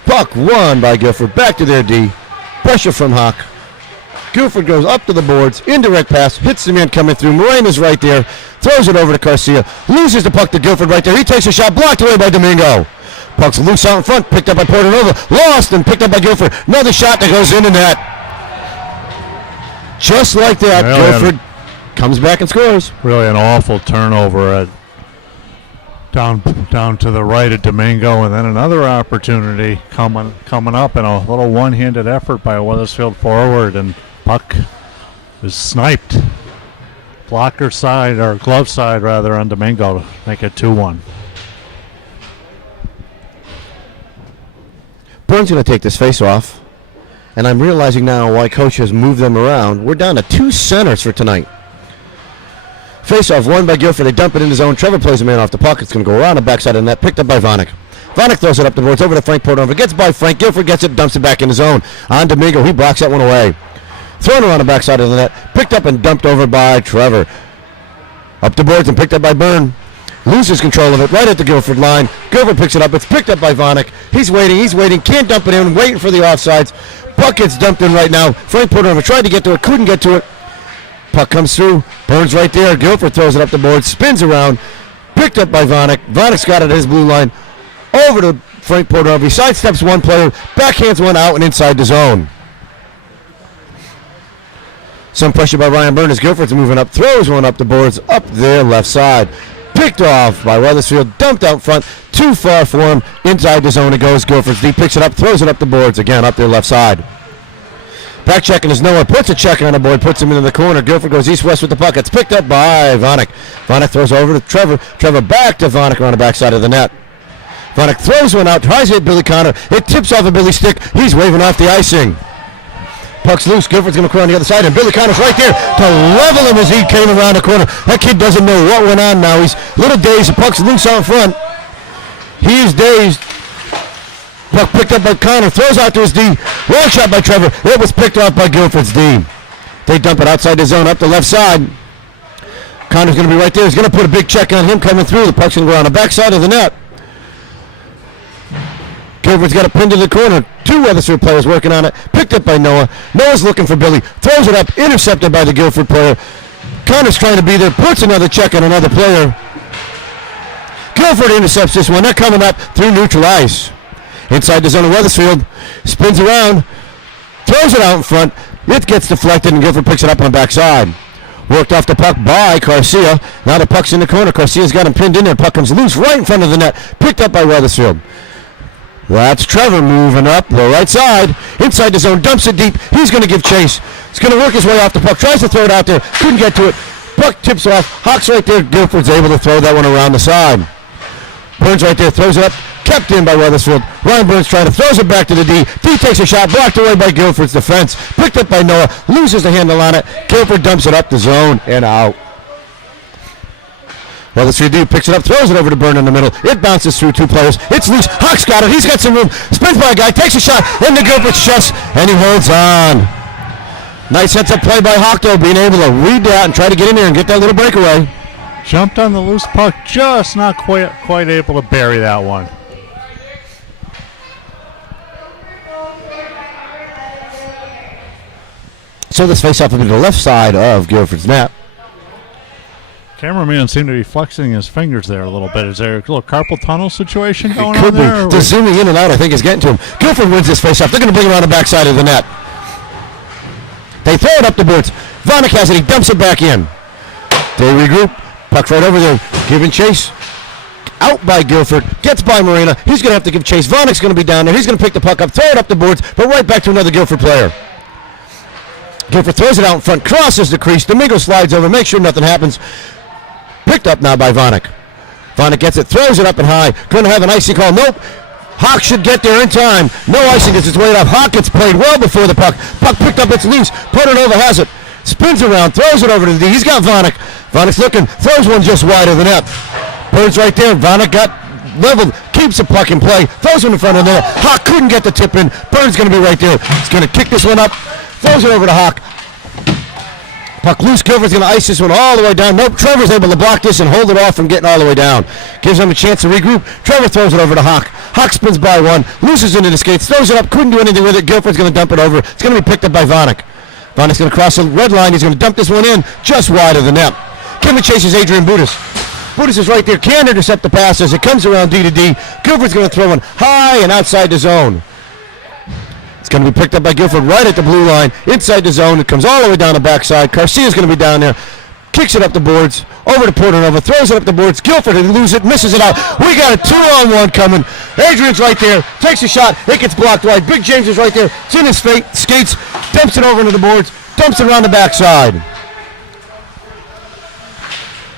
Puck won by Guilford. Back to their D. Pressure from Hawk. Guilford goes up to the boards. Indirect pass. Hits the man coming through. Moreno's right there. Throws it over to Garcia. Loses the puck to Guilford right there. He takes a shot. Blocked away by Domingo. Puck's loose out in front. Picked up by Portanova. Lost and picked up by Guilford. Another shot that goes in the net. Just like that, Guilford comes back and scores. Really an awful turnover down to the right of Domingo, and then another opportunity coming up, and a little one-handed effort by a Weathersfield forward, and puck is sniped. Blocker side, or glove side rather, on Domingo to make it 2-1. Burns going to take this face off, and I'm realizing now why coach has moved them around. We're down to 2 centers for tonight. Face-off won by Guilford. They dump it in his own. Trevor plays a man off the puck. It's going to go around the backside of the net. Picked up by Vanek. Vanek throws it up the boards over to Frank Portanova. Gets by Frank. Guilford gets it, dumps it back in his zone. On Domingo. He blocks that one away. Thrown around the backside of the net. Picked up and dumped over by Trevor. Up the boards and picked up by Byrne. Loses control of it right at the Guilford line. Guilford picks it up. It's picked up by Vanek. He's waiting. Can't dump it in. Waiting for the offsides. Puck gets dumped in right now. Frank Portanova tried to get to it. Couldn't get to it. Puck comes through. Burns right there. Guilford throws it up the board. Spins around. Picked up by Vanek. Vanek's got it at his blue line. Over to Frank Portanova. He sidesteps one player. Backhands one out and inside the zone. Some pressure by Ryan Byrne as Guilford's moving up. Throws one up the boards. Up there left side. Picked off by Weathersfield, dumped out front, too far for him. Inside the zone it goes. Guilford's D picks it up, throws it up the boards again, up their left side. Back checking is Noah, puts a check on the board, puts him into the corner. Guilford goes east-west with the puck. It's picked up by Vonik. Vonik throws over to Trevor. Trevor back to Vonik on the backside of the net. Vonik throws one out, tries to hit Billy Connor. It tips off of Billy's stick. He's waving off the icing. Puck's loose. Guilford's going to cross on the other side, and Billy Connor's right there to level him as he came around the corner. That kid doesn't know what went on now. He's a little dazed. The puck's loose out front. He is dazed. Puck picked up by Connor. Throws out to his D. Long shot by Trevor. It was picked off by Guilford's D. They dump it outside the zone up the left side. Connor's going to be right there. He's going to put a big check on him coming through. The puck's going to go on the backside of the net. Guilford's got it pinned to the corner. Two Weathersfield players working on it. Picked up by Noah. Noah's looking for Billy. Throws it up. Intercepted by the Guilford player. Connor's trying to be there. Puts another check on another player. Guilford intercepts this one. They're coming up through neutral ice. Inside the zone of Weathersfield. Spins around. Throws it out in front. It gets deflected and Guilford picks it up on the backside. Worked off the puck by Garcia. Now the puck's in the corner. Garcia's got him pinned in there. Puck comes loose right in front of the net. Picked up by Weathersfield. That's Trevor moving up the right side. Inside the zone, dumps it deep. He's going to give chase. He's going to work his way off the puck. Tries to throw it out there. Couldn't get to it. Puck tips off. Hawk's right there. Guilford's able to throw that one around the side. Burns right there. Throws it up. Kept in by Weathersfield. Ryan Burns trying to throws it back to the D. D takes a shot. Blocked away by Guilford's defense. Picked up by Noah. Loses the handle on it. Guilford dumps it up the zone and out. Weathersfield D picks it up, throws it over to Byrne in the middle. It bounces through two players. It's loose. Hawk's got it. He's got some room. Spins by a guy, takes a shot into Guilford's chest, and he holds on. Nice heads-up play by Hawk, though, being able to read that and try to get in there and get that little breakaway. Jumped on the loose puck, just not quite able to bury that one. So this face-off will be to the left side of Guilford's net. Cameraman seemed to be flexing his fingers there a little bit. Is there a little carpal tunnel situation going Could on there? be. The zooming in and out, I think, is getting to him. Guilford wins this face-off. They're going to bring it around the backside of the net. They throw it up the boards. Vonik has it. He dumps it back in. They regroup. Puck right over there. Giving chase. Out by Guilford. Gets by Marina. He's going to have to give chase. Vonik's going to be down there. He's going to pick the puck up, throw it up the boards, but right back to another Guilford player. Guilford throws it out in front. Crosses the crease. Domingo slides over. Makes sure nothing happens. Picked up now by Vonik. Vonik gets it, throws it up and high. Going to have an icing call. Nope. Hawk should get there in time. No icing gets its weight off. Hawk gets played well before the puck. Puck picked up, it's loose. Portanova has it. Spins around, throws it over to the D. He's got Vonik. Vonik's looking, throws one just wide of the net. Burns right there. Vonik got leveled, keeps the puck in play, throws it in front of the net. Hawk couldn't get the tip in. Burns going to be right there. He's going to kick this one up, throws it over to Hawk. Puck loose. Guilford's going to ice this one all the way down. Nope, Trevor's able to block this and hold it off from getting all the way down. Gives him a chance to regroup. Trevor throws it over to Hawk. Hawk spins by one, loses into the skates, throws it up, couldn't do anything with it. Guilford's going to dump it over. It's going to be picked up by Vonik. Vonik's going to cross the red line. He's going to dump this one in just wide of the net. Kevin chases Adrian Budis. Budis is right there. Can't intercept the pass as it comes around D to D. Guilford's going to throw one high and outside the zone. It's going to be picked up by Guilford right at the blue line, inside the zone. It comes all the way down the backside. Garcia's going to be down there, kicks it up the boards, over to Portanova, throws it up the boards. Guilford loses it, misses it out. We got a 2-on-1 coming. Adrian's right there, takes a shot. It gets blocked wide. Big James is right there. It's in his skates, dumps it over into the boards, dumps it around the backside.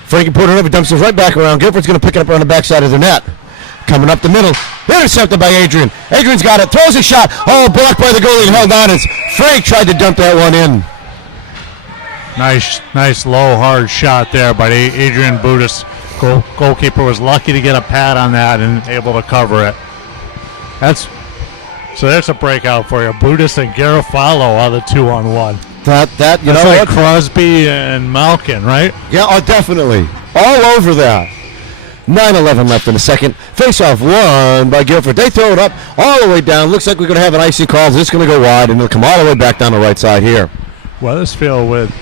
Frankie Portanova dumps it right back around. Guilford's going to pick it up around the backside of the net. Coming up the middle, intercepted by Adrian. Adrian's got it, throws a shot. Oh, blocked by the goalie and held on as Frank tried to dump that one in. Nice low, hard shot there by Adrian Budis. Goalkeeper was lucky to get a pad on that and able to cover it. That's a breakout for you. Budis and Garofalo are the 2-on-1. That you That's know like what? Crosby and Malkin, right? Yeah, oh, definitely. All over that. 9:11 left in the second. Face-off won by Guilford. They throw it up all the way down. Looks like we're going to have an icing call. It's going to go wide, and it'll come all the way back down the right side here. Weathersfield with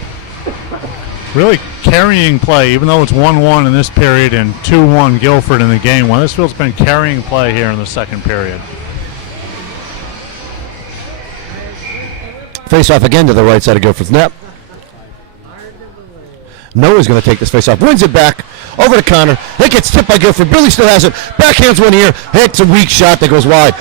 really carrying play, even though it's 1-1 in this period and 2-1 Guilford in the game. Weathersfield's been carrying play here in the second period. Face-off again to the right side of Guilford's net. Noah's going to take this face-off. Wins it back over to Connor. It gets tipped by Guilford. Billy still has it. Backhands one here. Hits a weak shot that goes wide.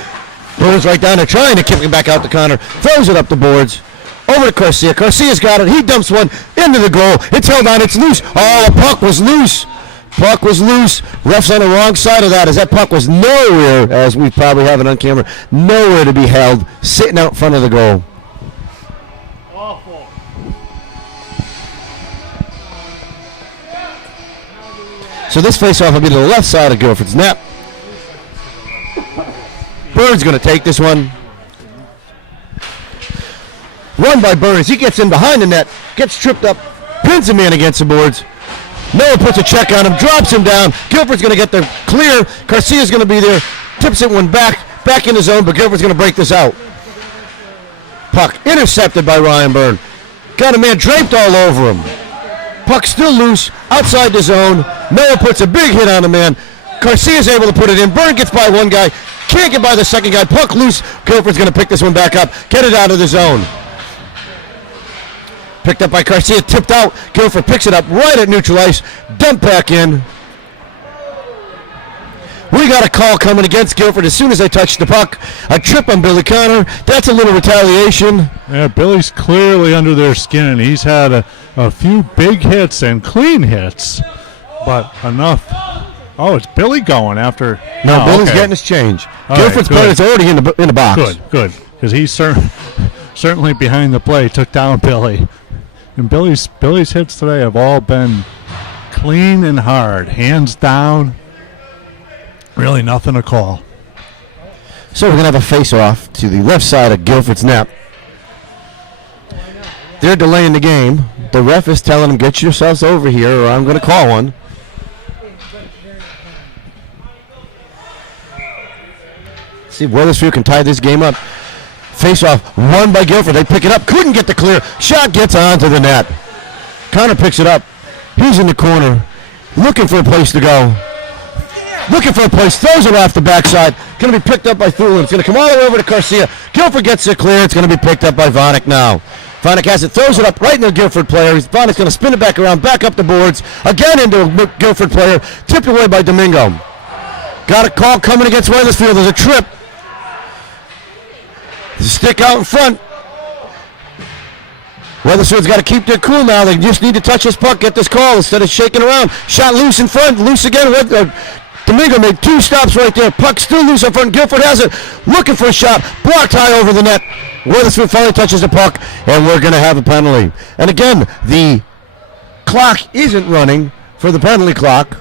Burns right down there trying to kick it back out to Connor. Throws it up the boards. Over to Garcia. Garcia's got it. He dumps one into the goal. It's held on. It's loose. Oh, the puck was loose. Puck was loose. Ref's on the wrong side of that, as that puck was nowhere, as we probably have it on camera, nowhere to be held, sitting out front of the goal. Awful. So this face-off will be to the left side of Guilford's net. Burns going to take this one. Run by Burns. He gets in behind the net, gets tripped up, pins a man against the boards. Noah puts a check on him, drops him down. Guilford's going to get the clear. Garcia's going to be there. Tips it one back in the zone, but Guilford's going to break this out. Puck intercepted by Ryan Byrne. Got a man draped all over him. Puck still loose, outside the zone. Noah puts a big hit on the man. Garcia's able to put it in. Byrne gets by one guy. Can't get by the second guy. Puck loose. Guilford's going to pick this one back up. Get it out of the zone. Picked up by Garcia, tipped out. Guilford picks it up right at neutral ice. Dump back in. We got a call coming against Guilford as soon as they touched the puck. A trip on Billy Connor. That's a little retaliation. Yeah, Billy's clearly under their skin. He's had a few big hits and clean hits, but enough. Oh, it's Billy going after. No, Billy's getting his change. All Guilford's right, player's already in the box. Good, because he's certainly behind the play. Took down Billy. And Billy's hits today have all been clean and hard, hands down. Really nothing to call. So we're going to have a face-off to the left side of Guilford's net. They're delaying the game. The ref is telling them, get yourselves over here or I'm going to call one. See if Weathersfield can tie this game up. Face-off, won by Guilford. They pick it up, couldn't get the clear. Shot gets onto the net. Connor picks it up. He's in the corner, looking for a place to go. Looking for a place, throws it off the backside. Going to be picked up by Thulin. It's going to come all the way over to Garcia. Guilford gets it clear. It's going to be picked up by Vonik now. Vonik has it, throws it up right into the Guilford player. Vonik's going to spin it back around, back up the boards. Again into a Guilford player. Tipped away by Domingo. Got a call coming against Weathersfield. There's a trip. There's a stick out in front. Weathersfield's got to keep their cool now. They just need to touch this puck, get this call instead of shaking around. Shot loose in front, loose again. Domingo made two stops right there. Puck still loose in front. Guilford has it, looking for a shot. Blocked high over the net. Weathersfield finally touches the puck, and we're going to have a penalty. And again, the clock isn't running for the penalty clock.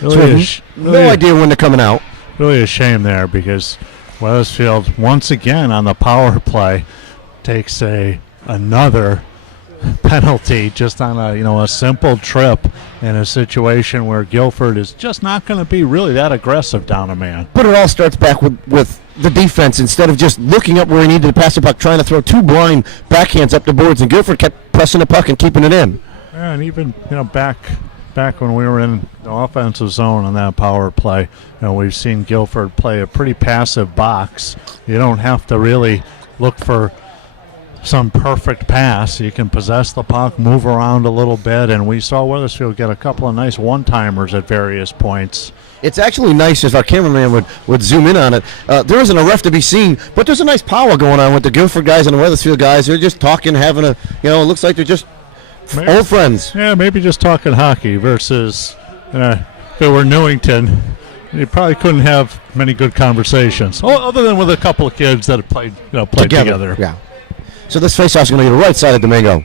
Really no idea when they're coming out. Really a shame there because Weathersfield once again on the power play takes another penalty just on a simple trip in a situation where Guilford is just not going to be really that aggressive down a man. But it all starts back with the defense. Instead of just looking up where he needed to pass the puck, trying to throw two blind backhands up the boards, and Guilford kept pressing the puck and keeping it in. Yeah, and even back when we were in the offensive zone on that power play, we've seen Guilford play a pretty passive box. You don't have to really look for some perfect pass. You can possess the puck, move around a little bit, and we saw Weathersfield get a couple of nice one-timers at various points. It's actually nice if our cameraman would zoom in on it. There isn't a ref to be seen, but there's a nice power going on with the Guilford guys and the Weathersfield guys. They're just talking, having it looks like they're just old friends. Yeah, maybe just talking hockey versus if it were Newington, you probably couldn't have many good conversations, other than with a couple of kids that have played together. Yeah. So this faceoff is going to be the right side of Domingo.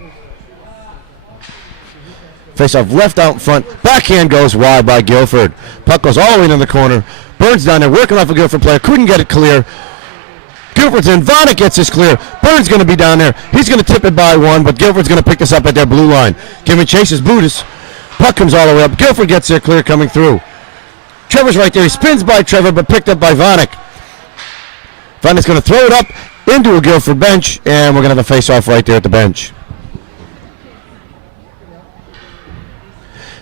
Faceoff left out in front. Backhand goes wide by Guilford. Puck goes all the way into the corner. Burns down there working off a Guilford player. Couldn't get it clear. Guilford's in. Vonik gets this clear. Burns going to be down there. He's going to tip it by one, but Guilford's going to pick this up at their blue line. Kevin chases Budis. Puck comes all the way up. Guilford gets there clear coming through. Trevor's right there. He spins by Trevor, but picked up by Vonik. Vonik's going to throw it up into a Guilford bench, and we're going to have a face-off right there at the bench.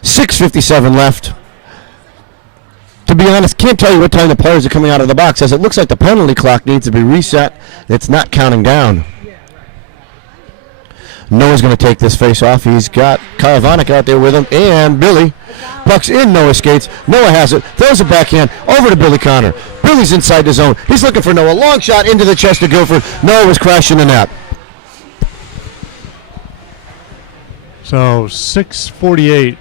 6:57 left. To be honest, can't tell you what time the players are coming out of the box, as it looks like the penalty clock needs to be reset. It's not counting down. Noah's going to take this face off. He's got Kyle Vanek out there with him, and Billy. Puck's in Noah's skates. Noah has it, throws it backhand over to Billy Connor. Billy's inside the zone. He's looking for Noah. Long shot into the chest of Guilford. Noah was crashing the net. So 6:48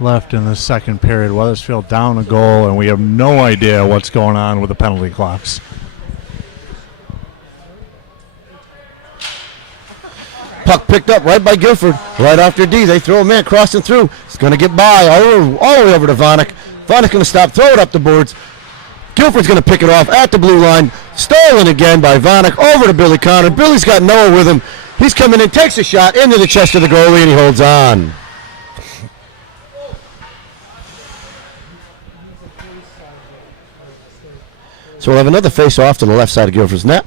left in the second period. Weathersfield down a goal, and we have no idea what's going on with the penalty clocks. Puck picked up right by Guilford, right after D. They throw a man crossing through. It's going to get by all the way over to Vanek. Vanek's going to stop, throw it up the boards. Guilford's going to pick it off at the blue line. Stolen again by Vanek over to Billy Connor. Billy's got Noah with him. He's coming in, takes a shot into the chest of the goalie, and he holds on. So we'll have another face-off to the left side of Guilford's net.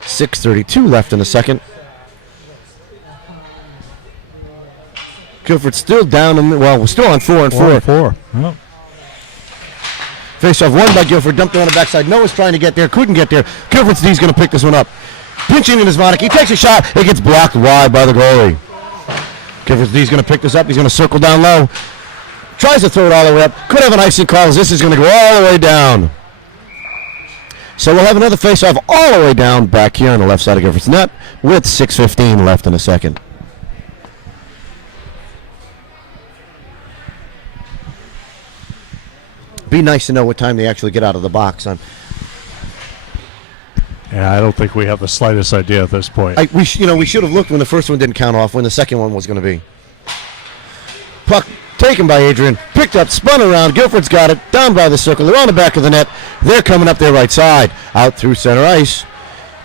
6:32 left in the second. Guilford's still down, we're still on 4-4. Yep. Face-off won by Guilford, dumped on the backside. Noah's trying to get there, couldn't get there. Guilford's D's going to pick this one up. Pinching in his Vanek. He takes a shot. It gets blocked wide by the goalie. Guilford's D's going to pick this up. He's going to circle down low. Tries to throw it all the way up. Could have an icing call as this is going to go all the way down. So we'll have another face-off all the way down back here on the left side of Guilford's net with 6:15 left in the second. Be nice to know what time they actually get out of the box. Yeah, I don't think we have the slightest idea at this point. We should have looked when the first one didn't count off, when the second one was going to be. Puck taken by Adrian, picked up, spun around. Guilford's got it, down by the circle. They're on the back of the net. They're coming up their right side, out through center ice.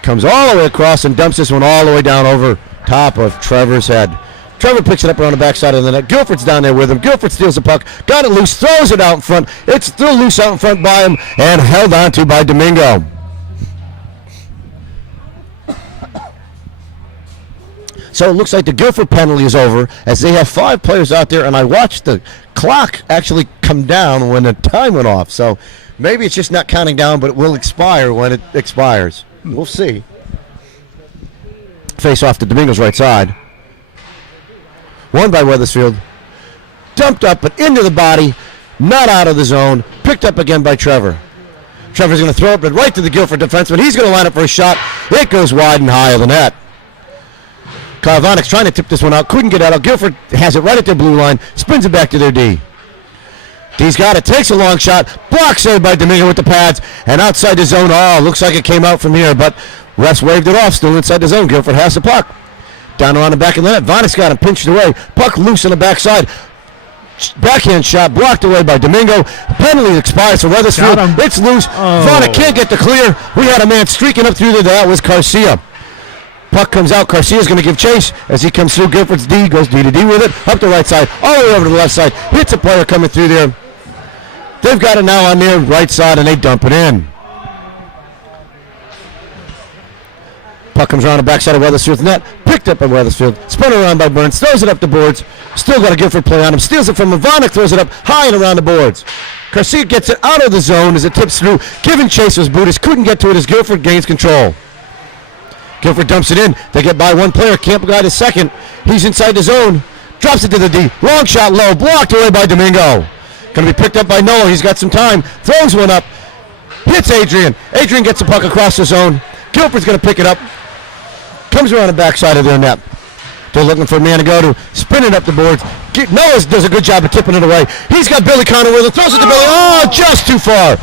Comes all the way across and dumps this one all the way down over top of Trevor's head. Trevor picks it up around the backside of the net. Guilford's down there with him. Guilford steals the puck, got it loose, throws it out in front. It's still loose out in front by him and held on to by Domingo. So it looks like the Guilford penalty is over as they have 5 players out there, and I watched the clock actually come down when the time went off. So maybe it's just not counting down, but it will expire when it expires. We'll see. Face off to Domingo's right side. Won by Weathersfield. Dumped up, but into the body. Not out of the zone. Picked up again by Trevor. Trevor's going to throw it, but right to the Guilford defenseman. He's going to line up for a shot. It goes wide and high of the net. Kyle Vanek's trying to tip this one out. Couldn't get out. Guilford has it right at their blue line. Spins it back to their D. D's got it. Takes a long shot. Block saved by Domingo with the pads. And outside the zone. Oh, looks like it came out from here. But refs waved it off. Still inside the zone. Guilford has the puck. Down around the back of the net. Vanek's got him pinched away. Puck loose on the backside. Backhand shot blocked away by Domingo. Penalty expires for Weathersfield. It's loose. Oh. Vanek can't get the clear. We had a man streaking up through there. That was Garcia. Puck comes out. Garcia's going to give chase as he comes through. Guilford's D goes D to D with it. Up the right side. All the way over to the left side. Hits a player coming through there. They've got it now on their right side and they dump it in. Puck comes around the backside of Weathersfield's net. Picked up by Weathersfield. Spun around by Burns. Throws it up the boards. Still got a Guilford play on him. Steals it from him. Vanek throws it up high and around the boards. Garcia gets it out of the zone as it tips through. Giving chase was Buddhist. Couldn't get to it as Guilford gains control. Guilford dumps it in. They get by one player. Camp guy to second. He's inside the zone. Drops it to the D. Long shot low. Blocked away by Domingo. Going to be picked up by Noah. He's got some time. Throws one up. Hits Adrian. Adrian gets the puck across the zone. Guilford's going to pick it up. Comes around the backside of their net. They're looking for a man to go to. Spinning up the boards. Noah does a good job of tipping it away. He's got Billy Connor with him. Throws it to Billy. Oh, just too far.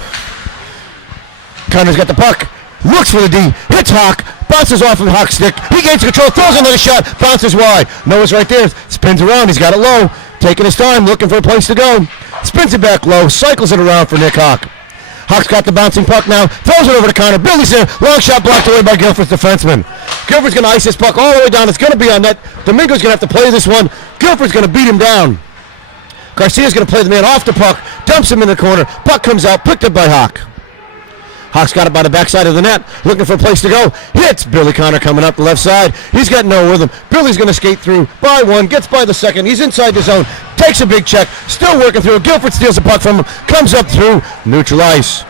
Connor's got the puck. Looks for the D. Hits Hawk. Bounces off of Hawk's stick. He gains control. Throws another shot. Bounces wide. Noah's right there. Spins around. He's got it low. Taking his time. Looking for a place to go. Spins it back low. Cycles it around for Nick Hawk. Hawk's got the bouncing puck now. Throws it over to Connor. Billy's there. Long shot blocked away by Guilford's defenseman. Guilford's going to ice this puck all the way down. It's going to be on net. Domingo's going to have to play this one. Guilford's going to beat him down. Garcia's going to play the man off the puck. Dumps him in the corner. Puck comes out. Picked up by Hawk. Hawk's got it by the backside of the net. Looking for a place to go. Hits Billy Connor coming up the left side. He's got Noah with him. Billy's going to skate through. By one. Gets by the second. He's inside the zone. Takes a big check. Still working through. Guilford steals the puck from him. Comes up through neutral ice.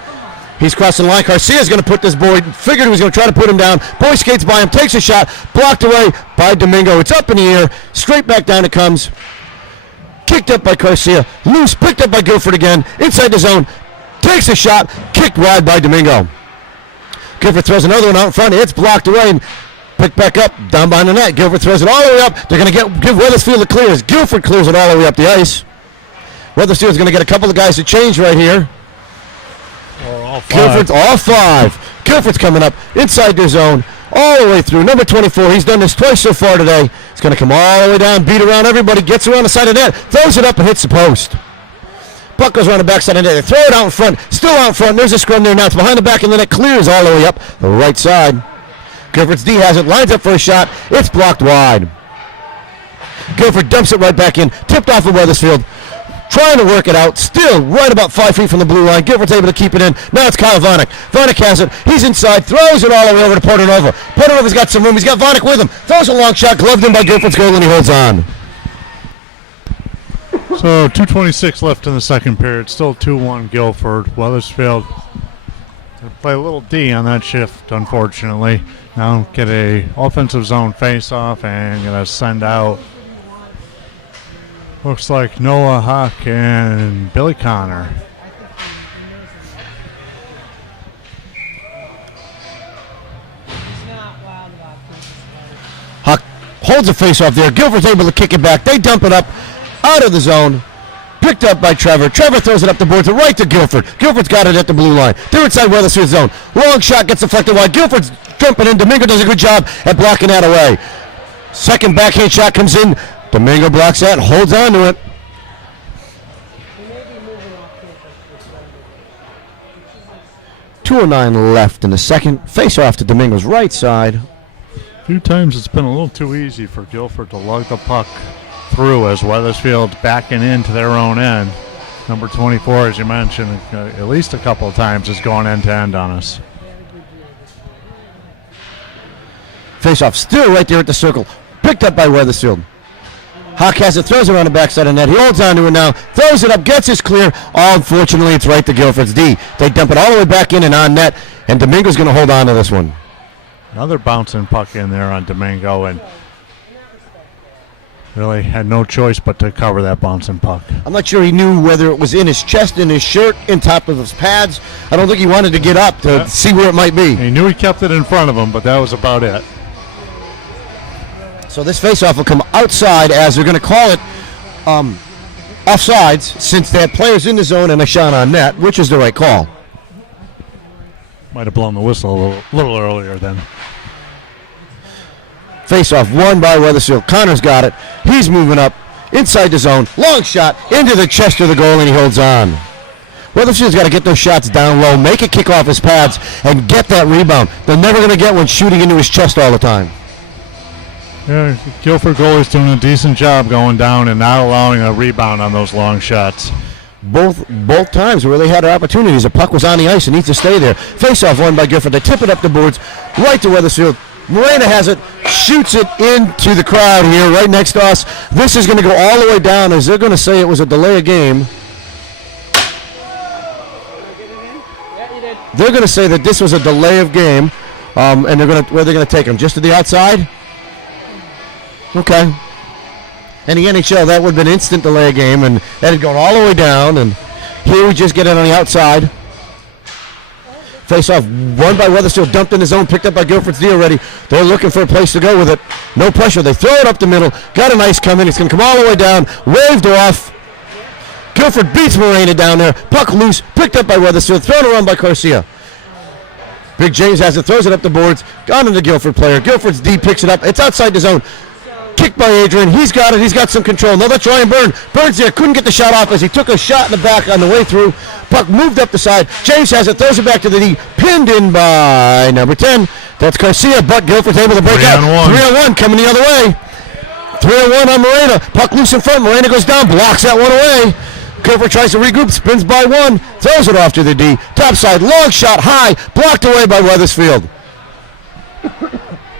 He's crossing the line. Garcia's going to put this boy. Figured he was going to try to put him down. Boy skates by him, takes a shot, blocked away by Domingo. It's up in the air, straight back down it comes. Kicked up by Garcia. Loose, picked up by Guilford again. Inside the zone, takes a shot, kicked wide by Domingo. Guilford throws another one out in front. It's blocked away and picked back up down behind the net. Guilford throws it all the way up. They're going to give Weathersfield the clear as Guilford clears it all the way up the ice. Weathersfield's going to get a couple of guys to change right here. All five. Guilford's all five. Guilford's coming up inside their zone all the way through. Number 24, he's done this twice so far today. He's going to come all the way down, beat around everybody, gets around the side of the net, throws it up and hits the post. Puck goes around the backside of the net. They throw it out in front, still out in front. There's a scrum there now. It's behind the back and the net clears all the way up the right side. Guilford's D has it, lines up for a shot. It's blocked wide. Guilford dumps it right back in, tipped off of Weathersfield. Trying to work it out, still right about 5 feet from the blue line. Guilford's able to keep it in. Now it's Kyle Vanek. Vanek has it. He's inside, throws it all the way over to Portanova. Portanova's got some room. He's got Vanek with him. Throws a long shot, gloved in by Guilford's goal, and he holds on. So 2:26 left in the second period. Still 2-1 Guilford. Weathersfield play a little D on that shift, unfortunately. Now get a offensive zone face-off and gonna send out. Looks like Noah Huck and Billy Connor. Huck holds a face-off there. Guilford's able to kick it back. They dump it up out of the zone. Picked up by Trevor. Trevor throws it up the boards right to Guilford. Guilford's got it at the blue line. They're inside Weathersfield's zone. Long shot gets deflected wide. Guilford's jumping in. Domingo does a good job at blocking that away. Second backhand shot comes in. Domingo blocks that, holds on to it. 2:09 left in the second. Face off to Domingo's right side. A few times it's been a little too easy for Guilford to lug the puck through as Weathersfield's backing into their own end. Number 24, as you mentioned, at least a couple of times is going end to end on us. Face off still right there at the circle. Picked up by Weathersfield. Hawk has it, throws it around the backside of the net. He holds on to it now, throws it up, gets his clear. Oh, unfortunately, it's right to Guilford's D. They dump it all the way back in and on net, and Domingo's going to hold on to this one. Another bouncing puck in there on Domingo, and really had no choice but to cover that bouncing puck. I'm not sure he knew whether it was in his chest, in his shirt, in top of his pads. I don't think he wanted to get up to see where it might be. He knew he kept it in front of him, but that was about it. So this faceoff will come outside as they're going to call it offsides since they had players in the zone and a shot on net, which is the right call. Might have blown the whistle a little earlier then. Faceoff won by Weathersfield. Connor's got it. He's moving up inside the zone. Long shot into the chest of the goal, and he holds on. Weathersfield's got to get those shots down low, make a kick off his pads, and get that rebound. They're never going to get one shooting into his chest all the time. Yeah, Guilford goalie's doing a decent job going down and not allowing a rebound on those long shots. Both times where they had their opportunities, the puck was on the ice and needs to stay there. Face-off won by Guilford. They tip it up the boards right to Weathersfield. Morena has it, shoots it into the crowd here right next to us. This is going to go all the way down as they're going to say it was a delay of game. They're going to say that this was a delay of game, and where they're going to take him, just to the outside? Okay. In the NHL, that would have been instant delay of game, and that had gone all the way down, and here we just get it on the outside. Face-off won by Weathersfield, dumped in his zone, picked up by Guilford's D already. They're looking for a place to go with it. No pressure. They throw it up the middle. Got a nice come in. It's going to come all the way down. Waved off. Guilford beats Morena down there. Puck loose. Picked up by Weathersfield. Thrown around by Garcia. Big James has it. Throws it up the boards. Gone to the Guilford player. Guilford's D picks it up. It's outside the zone. Kicked by Adrian. He's got it. He's got some control. Now let's try and Burn. Burns there. Couldn't get the shot off as he took a shot in the back on the way through. Puck moved up the side. James has it. Throws it back to the D. Pinned in by number 10. That's Garcia, but Guilford's able to break out. 3-on-1 coming the other way. 3-on-1 on Morena. Puck loose in front. Morena goes down. Blocks that one away. Guilford tries to regroup. Spins by one. Throws it off to the D. Topside. Long shot. High. Blocked away by Weathersfield.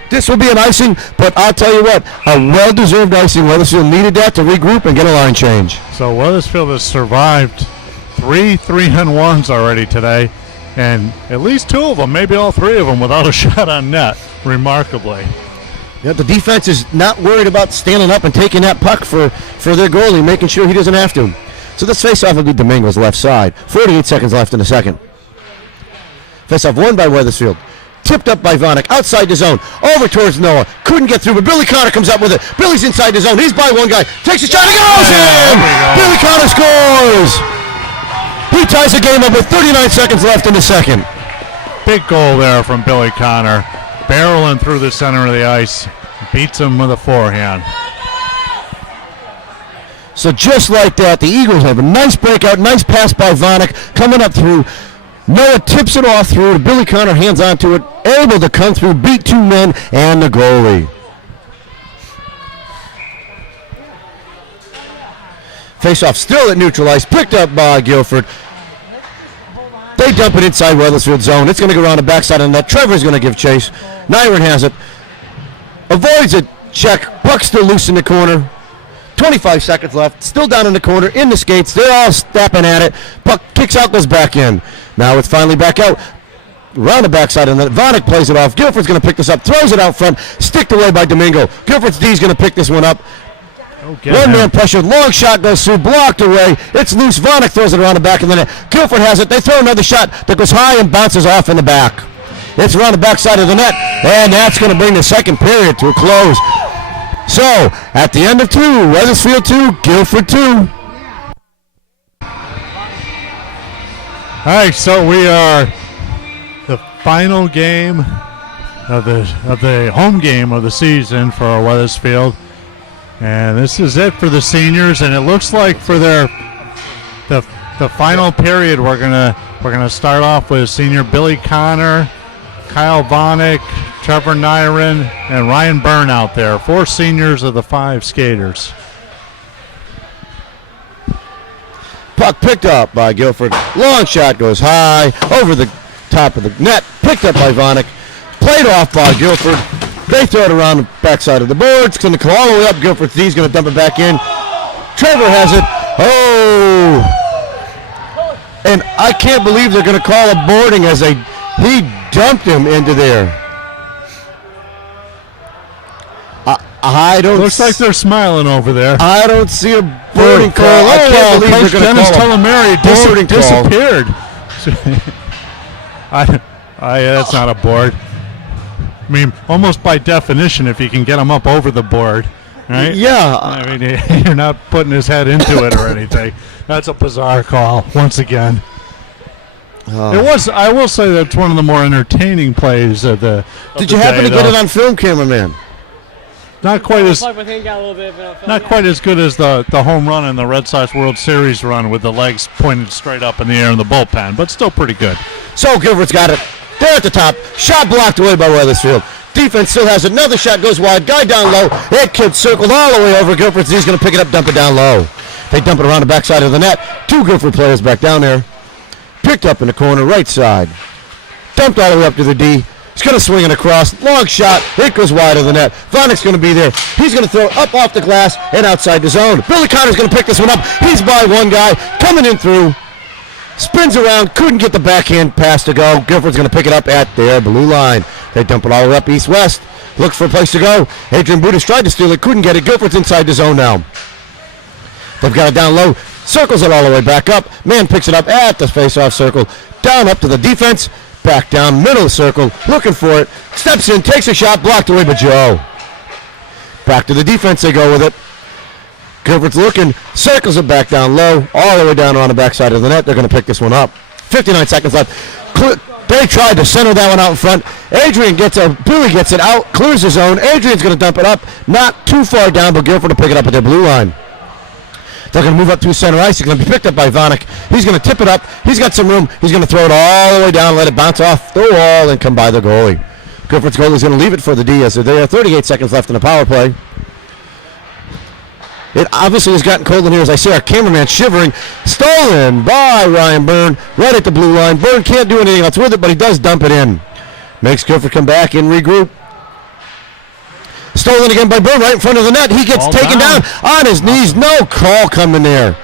This will be an icing, but I'll tell you what, a well-deserved icing. Weathersfield needed that to regroup and get a line change. So Weathersfield has survived 3 3-on-1s already today. and at least 2 of them, maybe all 3 of them, without a shot on net, remarkably. Yeah, the defense is not worried about standing up and taking that puck for their goalie, making sure he doesn't have to. So this faceoff will be Domingo's left side. 48 seconds left in the second. Faceoff won by Wethersfield. Tipped up by Vanek, outside the zone, over towards Noah. Couldn't get through, but Billy Connor comes up with it. Billy's inside the zone. He's by one guy. Takes a shot. He goes in! Billy Connor scores! He ties the game up with 39 seconds left in the second. Big goal there from Billy Connor. Barreling through the center of the ice. Beats him with a forehand. So just like that, the Eagles have a nice breakout, nice pass by Vanek, coming up through. Noah tips it off through. Billy Connor hands onto it, able to come through, beat 2 men and the goalie. Face-off still at neutral ice, picked up by Guilford. They dump it inside Wethersfield zone. It's going to go around the backside of the net. Trevor's going to give chase. Nyron has it. Avoids it. Check. Puck still loose in the corner. 25 seconds left. Still down in the corner. In the skates. They're all snapping at it. Puck kicks out, goes back in. Now it's finally back out. Around the backside of the net. Vanek plays it off. Guilford's going to pick this up. Throws it out front. Sticked away by Domingo. Guilford's D's going to pick this one up. One-man pressure, long shot goes through, blocked away. It's loose. Vanek throws it around the back of the net. Guilford has it. They throw another shot that goes high and bounces off in the back. It's around the backside of the net, and that's going to bring the second period to a close. So, at the end of 2, Wethersfield 2, Guilford 2. All right, so we are the final game of the home game of the season for Wethersfield. And this is it for the seniors, and it looks like for the final period we're gonna start off with senior Billy Connor, Kyle Vanek, Trevor Nyron, and Ryan Byrne out there. 4 seniors of the 5 skaters. Puck picked up by Guilford. Long shot goes high over the top of the net. Picked up by Vanek. Played off by Guilford. They throw it around the backside of the boards. It's going to come all the way up. Guilford's D's going to dump it back in. Trevor has it. Oh! And I can't believe they're going to call a boarding as he dumped him into there. I don't. Looks like they're smiling over there. I don't see a boarding call. I can't believe Coach they're going Dennis to call a boarding call. Disappeared. That's not a board. I mean, almost by definition, if you can get him up over the board, right? Yeah. I mean, you're not putting his head into it or anything. That's a bizarre call, once again. It was. I will say that's one of the more entertaining plays of the. Did you happen to get it on film, cameraman? Not quite as. Got a little bit of Not quite as good as the home run in the Red Sox World Series run with the legs pointed straight up in the air in the bullpen, but still pretty good. So Gilbert's got it. They're at the top. Shot blocked away by Wethersfield. Defense still has it. Another shot goes wide. Guy down low. That kid circled all the way over. Guilford's He's going to pick it up, dump it down low. They dump it around the backside of the net. 2 Guilford players back down there. Picked up in the corner, right side. Dumped all the way up to the D. He's going to swing it across. Long shot. It goes wide of the net. Vonek's going to be there. He's going to throw up off the glass and outside the zone. Billy Connor's going to pick this one up. He's by one guy. Coming in through. Spins around. Couldn't get the backhand pass to go. Guilford's going to pick it up at their blue line. They dump it all the way up east-west. Looks for a place to go. Adrian Budis tried to steal it. Couldn't get it. Guilford's inside the zone now. They've got it down low. Circles it all the way back up. Man picks it up at the face-off circle. Down up to the defense. Back down, middle circle, looking for it. Steps in, takes a shot, blocked away by Joe. Back to the defense, they go with it. Guilford's looking, circles it back down low, all the way down on the backside of the net. They're going to pick this one up. 59 seconds left. They tried to center that one out in front. Adrian gets it, Billy gets it out, clears the zone. Adrian's going to dump it up. Not too far down, but Guilford to pick it up at their blue line. They're going to move up to center ice. It's going to be picked up by Vanek. He's going to tip it up. He's got some room. He's going to throw it all the way down, let it bounce off the wall, and come by the goalie. Guilford's goalie's going to leave it for the D as there are 38 seconds left in the power play. It obviously has gotten cold in here as I see our cameraman shivering. Stolen by Ryan Byrne right at the blue line. Byrne can't do anything else with it, but he does dump it in. Makes Guilford come back and regroup. Stolen again by Byrne right in front of the net. He gets taken down on his knees. No call coming there.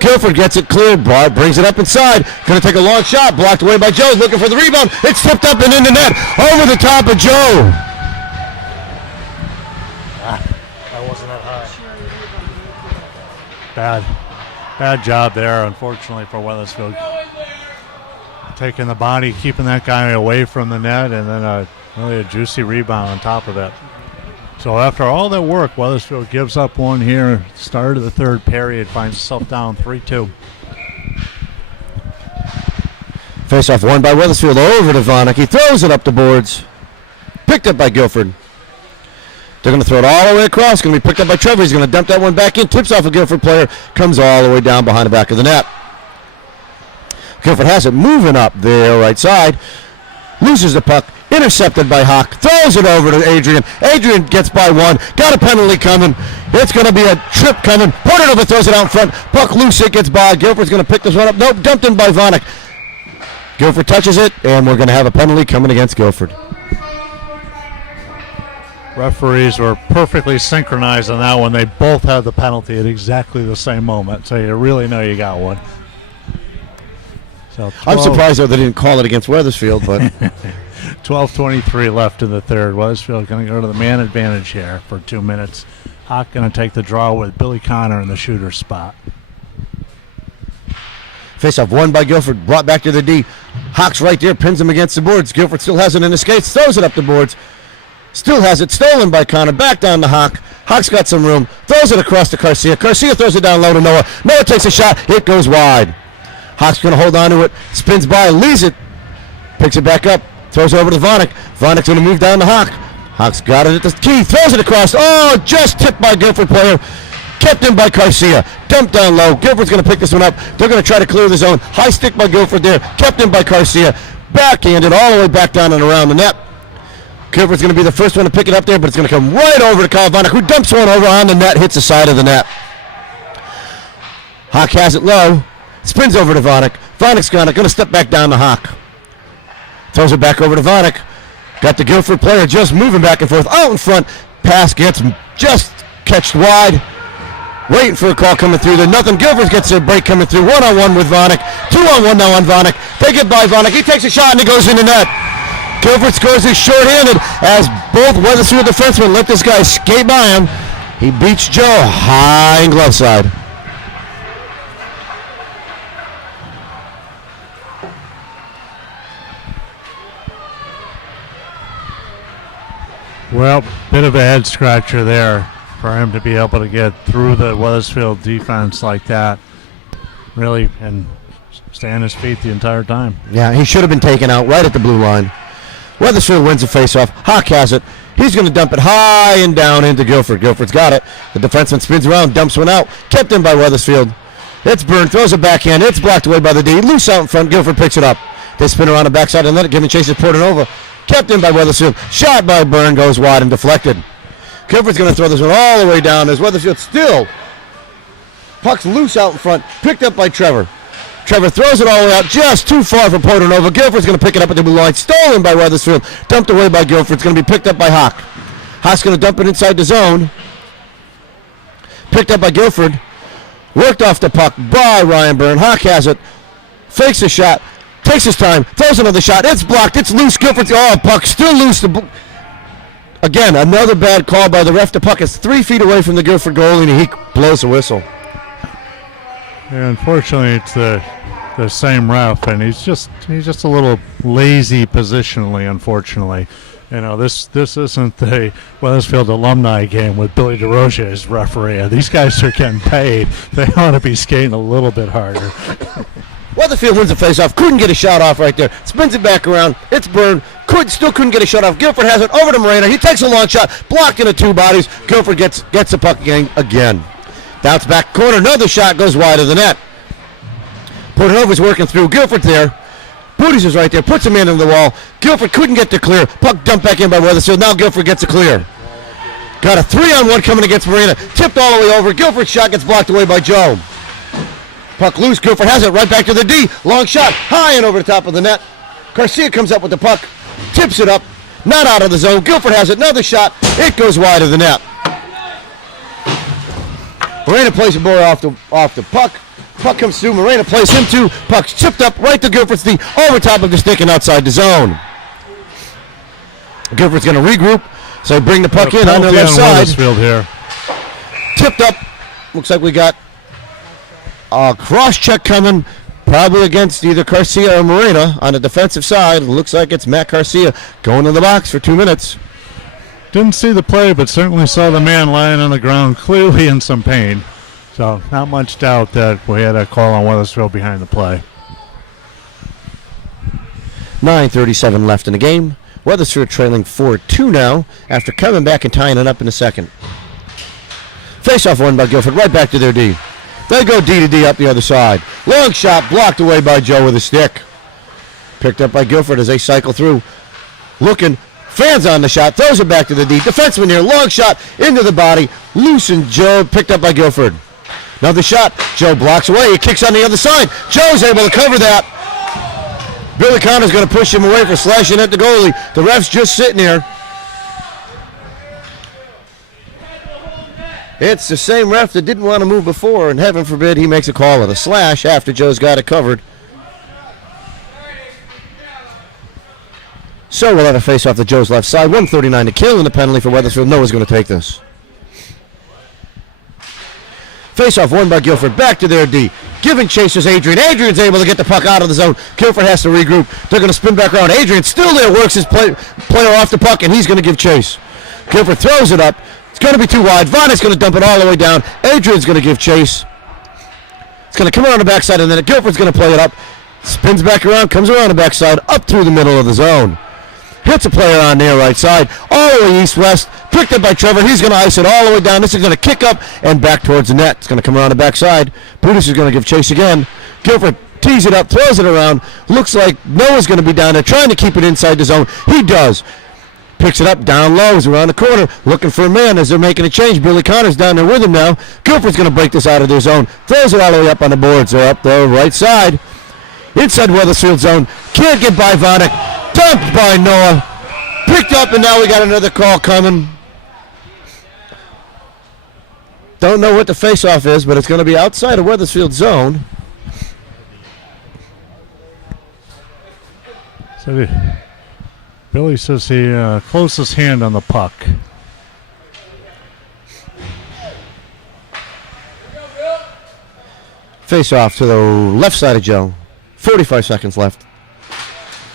Guilford gets it cleared. Bart brings it up inside. Going to take a long shot. Blocked away by Joe. Looking for the rebound. It's tipped up and in the net. Over the top of Joe. That wasn't that high. Bad job there, unfortunately, for Weathersfield. Taking the body, keeping that guy away from the net, and then really a juicy rebound on top of it. So after all that work, Weathersfield gives up one here. Start of the third period, finds itself down 3-2. Face-off won by Weathersfield over to Vonik. He throws it up the boards. Picked up by Guilford. They're going to throw it all the way across. Going to be picked up by Trevor. He's going to dump that one back in. Tips off a Guilford player. Comes all the way down behind the back of the net. Guilford has it moving up there right side. Loses the puck. Intercepted by Hawk. Throws it over to Adrian. Adrian gets by one. Got a penalty coming. It's going to be a trip coming. Porter throws it out in front. Puck loose. It gets by. Guilford's going to pick this one up. Nope. Dumped in by Vonik. Guilford touches it, and we're going to have a penalty coming against Guilford. Referees were perfectly synchronized on that one. They both had the penalty at exactly the same moment, so you really know you got one. So I'm surprised though they didn't call it against Weathersfield, but 12:23 left in the third. Weathersfield going to go to the man advantage here for 2 minutes. Hawk going to take the draw with Billy Connor in the shooter spot. Face-off won by Guilford, brought back to the D. Hawk's right there, pins him against the boards. Guilford still has it in his skates, throws it up the boards. Still has it, stolen by Connor, back down to Hawk. Hawk's got some room, throws it across to Garcia. Garcia throws it down low to Noah. Noah takes a shot, it goes wide. Hawk's going to hold on to it, spins by, leaves it, picks it back up, throws it over to Vonik. Vonik's going to move down to Hawk. Hawk's got it at the key, throws it across. Oh, just tipped by Guilford player. Kept in by Garcia. Dumped down low. Guilford's going to pick this one up. They're going to try to clear the zone. High stick by Guilford there. Kept in by Garcia. Backhanded all the way back down and around the net. Guilford's going to be the first one to pick it up there, but it's going to come right over to Kyle Vonik, who dumps one over on the net, hits the side of the net. Hawk has it low. Spins over to Vonik. Vonik's going to step back down to Hawk. Throws it back over to Vonik. Got the Guilford player just moving back and forth. Out in front. Pass gets just catched wide. Waiting for a call coming through there. Nothing. Guilford gets a break coming through. 1-on-1 with Vonik. 2-on-1 now on Vonik. They get by Vonik. He takes a shot and it goes in the net. Guilford scores his shorthanded as both Weathersfield defensemen let this guy skate by him. He beats Joe high in glove side. Well, bit of a head scratcher there for him to be able to get through the Weathersfield defense like that, really, and stay on his feet the entire time. Yeah, he should have been taken out right at the blue line. Weathersfield wins the faceoff. Hawk has it. He's going to dump it high and down into Guilford. Guilford's got it. The defenseman spins around, dumps one out. Kept in by Weathersfield. It's Byrne, throws a backhand. It's blocked away by the D. Loose out in front. Guilford picks it up. They spin around the backside and let it give him chases Portanova. Kept in by Weathersfield. Shot by Byrne, goes wide and deflected. Guilford's going to throw this one all the way down as Weathersfield still. Puck's loose out in front. Picked up by Trevor. Trevor throws it all the way out, just too far for Portanova. Guilford's going to pick it up at the blue line. Stolen by Weathersfield. Dumped away by Guilford. It's going to be picked up by Hawk. Hawk's going to dump it inside the zone. Picked up by Guilford. Worked off the puck by Ryan Byrne. Hawk has it. Fakes a shot. Takes his time. Throws another shot. It's blocked. It's loose. Guilford's, puck still loose. Again, another bad call by the ref. The puck is 3 feet away from the Guilford goalie, and he blows the whistle. Yeah, unfortunately, it's the same ref, and he's just a little lazy positionally. Unfortunately, this isn't the Weathersfield alumni game with Billy DeRoche as referee. These guys are getting paid. They ought to be skating a little bit harder. Weatherfield wins the faceoff. Couldn't get a shot off right there. Spins it back around. It's Byrne. Still couldn't get a shot off. Guilford has it over to Moreno. He takes a long shot. Blocked into two bodies. Guilford gets the puck again. Bounce back corner. Another shot goes wide of the net. Portanova's working through. Guilford's there. Booties is right there. Puts him into the wall. Guilford couldn't get the clear. Puck dumped back in by Weathersfield. Now Guilford gets a clear. Got a 3-on-1 coming against Moreno. Tipped all the way over. Guilford's shot gets blocked away by Joe. Puck loose. Guilford has it right back to the D. Long shot. High and over the top of the net. Garcia comes up with the puck. Tips it up. Not out of the zone. Guilford has it. Another shot. It goes wide of the net. Moreno plays the ball off the puck. Puck comes through. Moreno plays him too. Puck's chipped up right to Guilford's D, over top of the stick and outside the zone. Guilford's going to regroup, so bring the puck in on their left side. Here. Tipped up. Looks like we got a cross check coming, probably against either Garcia or Moreno on the defensive side. Looks like it's Matt Garcia going in the box for 2 minutes. Didn't see the play, but certainly saw the man lying on the ground, clearly in some pain. So not much doubt that we had a call on Weathersfield behind the play. 9:37 left in the game. Weathersfield trailing 4-2 now after coming back and tying it up in the second. Face-off won by Guilford, right back to their D. They go D to D up the other side. Long shot blocked away by Joe with a stick. Picked up by Guilford as they cycle through. Looking, fans on the shot, throws it back to the D. Defenseman here, long shot into the body. Loosened Joe, picked up by Guilford. Another shot, Joe blocks away, he kicks on the other side. Joe's able to cover that. Billy Connor's going to push him away for slashing at the goalie. The ref's just sitting here. It's the same ref that didn't want to move before, and heaven forbid he makes a call of a slash after Joe's got it covered. So we'll have a face-off to Joe's left side. 1:39 to kill, and the penalty for Weathersfield. Noah's going to take this. Face-off won by Guilford. Back to their D. Giving chase is Adrian. Adrian's able to get the puck out of the zone. Guilford has to regroup. They're going to spin back around. Adrian still there, works his player off the puck, and he's going to give chase. Guilford throws it up. It's going to be too wide. Vonne's going to dump it all the way down. Adrian's going to give chase. It's going to come around the backside, and then Guilford's going to play it up. Spins back around, comes around the backside, up through the middle of the zone. Hits a player on their right side, all the way east-west. Picked up by Trevor. He's going to ice it all the way down. This is going to kick up and back towards the net. It's going to come around the backside. Brutus is going to give chase again. Guilford tees it up, throws it around. Looks like Noah's going to be down there trying to keep it inside the zone. He does. Picks it up, down low, is around the corner, looking for a man as they're making a change. Billy Connor's down there with him now. Guilford's going to break this out of their zone. Throws it all the way up on the boards. They're up there, right side. Inside Weathersfield zone. Can't get by Vonnegut. Dumped by Noah. Picked up, and now we got another call coming. Don't know what the face-off is, but it's going to be outside of Weathersfield zone. So Billy says he closed his hand on the puck. Face-off to the left side of Joe. 45 seconds left.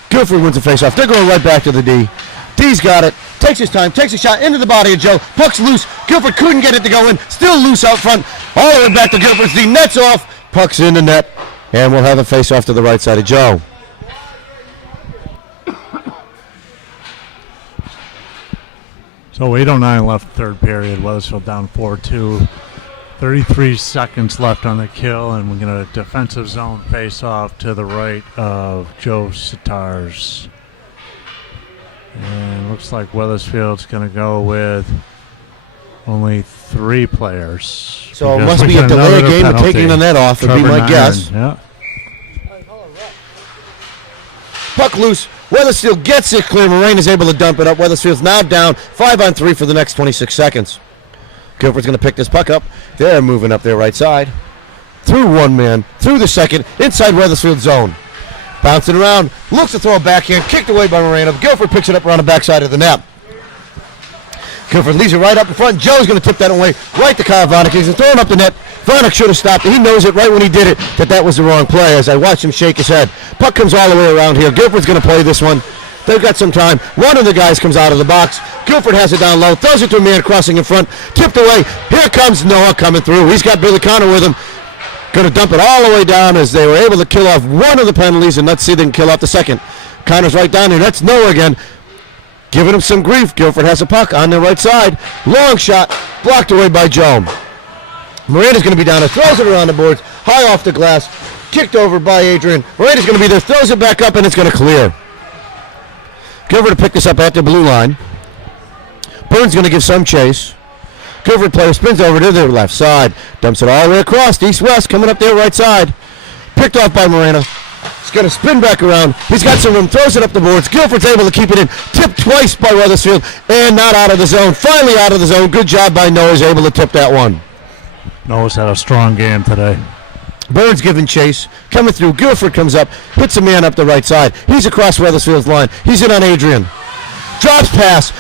Guilford wins the face-off. They're going right back to the D. D's got it. Takes his time. Takes a shot into the body of Joe. Puck's loose. Guilford couldn't get it to go in. Still loose out front. All the way back to Guilford's D. Net's off. Puck's in the net. And we'll have a face-off to the right side of Joe. So 8:09 left third period. Weathersfield down 4-2. 33 seconds left on the kill, and we're going to defensive zone face-off to the right of Joe Sitar's. And looks like Weathersfield's going to go with only 3 players. So it must be a delay game of taking the net off, would be my guess. Yeah. Puck loose. Weathersfield gets it clear. Moraine is able to dump it up. Weathersfield's now down 5-on-3 for the next 26 seconds. Guilford's going to pick this puck up. They're moving up their right side. Through one man. Through the second. Inside Weathersfield zone. Bouncing around. Looks to throw a backhand. Kicked away by Moreno. Guilford picks it up around the backside of the net. Guilford leaves it right up in front. Joe's going to tip that away. Right to Kyle Vonnegut. He's throwing up the net. Vonnegut should have stopped it. He knows it right when he did it that was the wrong play as I watched him shake his head. Puck comes all the way around here. Guilford's going to play this one. They've got some time. One of the guys comes out of the box. Guilford has it down low. Throws it to a man crossing in front. Tipped away. Here comes Noah coming through. He's got Billy Connor with him. Going to dump it all the way down as they were able to kill off one of the penalties, and let's see if they can kill off the second. Connor's right down there. That's Noah again. Giving him some grief. Guilford has a puck on their right side. Long shot. Blocked away by Joe. Miranda's going to be down there. Throws it around the boards. High off the glass. Kicked over by Adrian. Miranda's going to be there. Throws it back up, and it's going to clear. Guilford to pick this up at the blue line. Burns going to give some chase. Guilford player spins over to their left side. Dumps it all the way across. East-west coming up their right side. Picked off by Moreno. He's going to spin back around. He's got some room. Throws it up the boards. Guilford's able to keep it in. Tipped twice by Weathersfield. And not out of the zone. Finally out of the zone. Good job by Noah. He's able to tip that one. Noah's had a strong game today. Burns giving chase, coming through. Guilford comes up, hits a man up the right side. He's across Weathersfield's line. He's in on Adrian. Drops pass,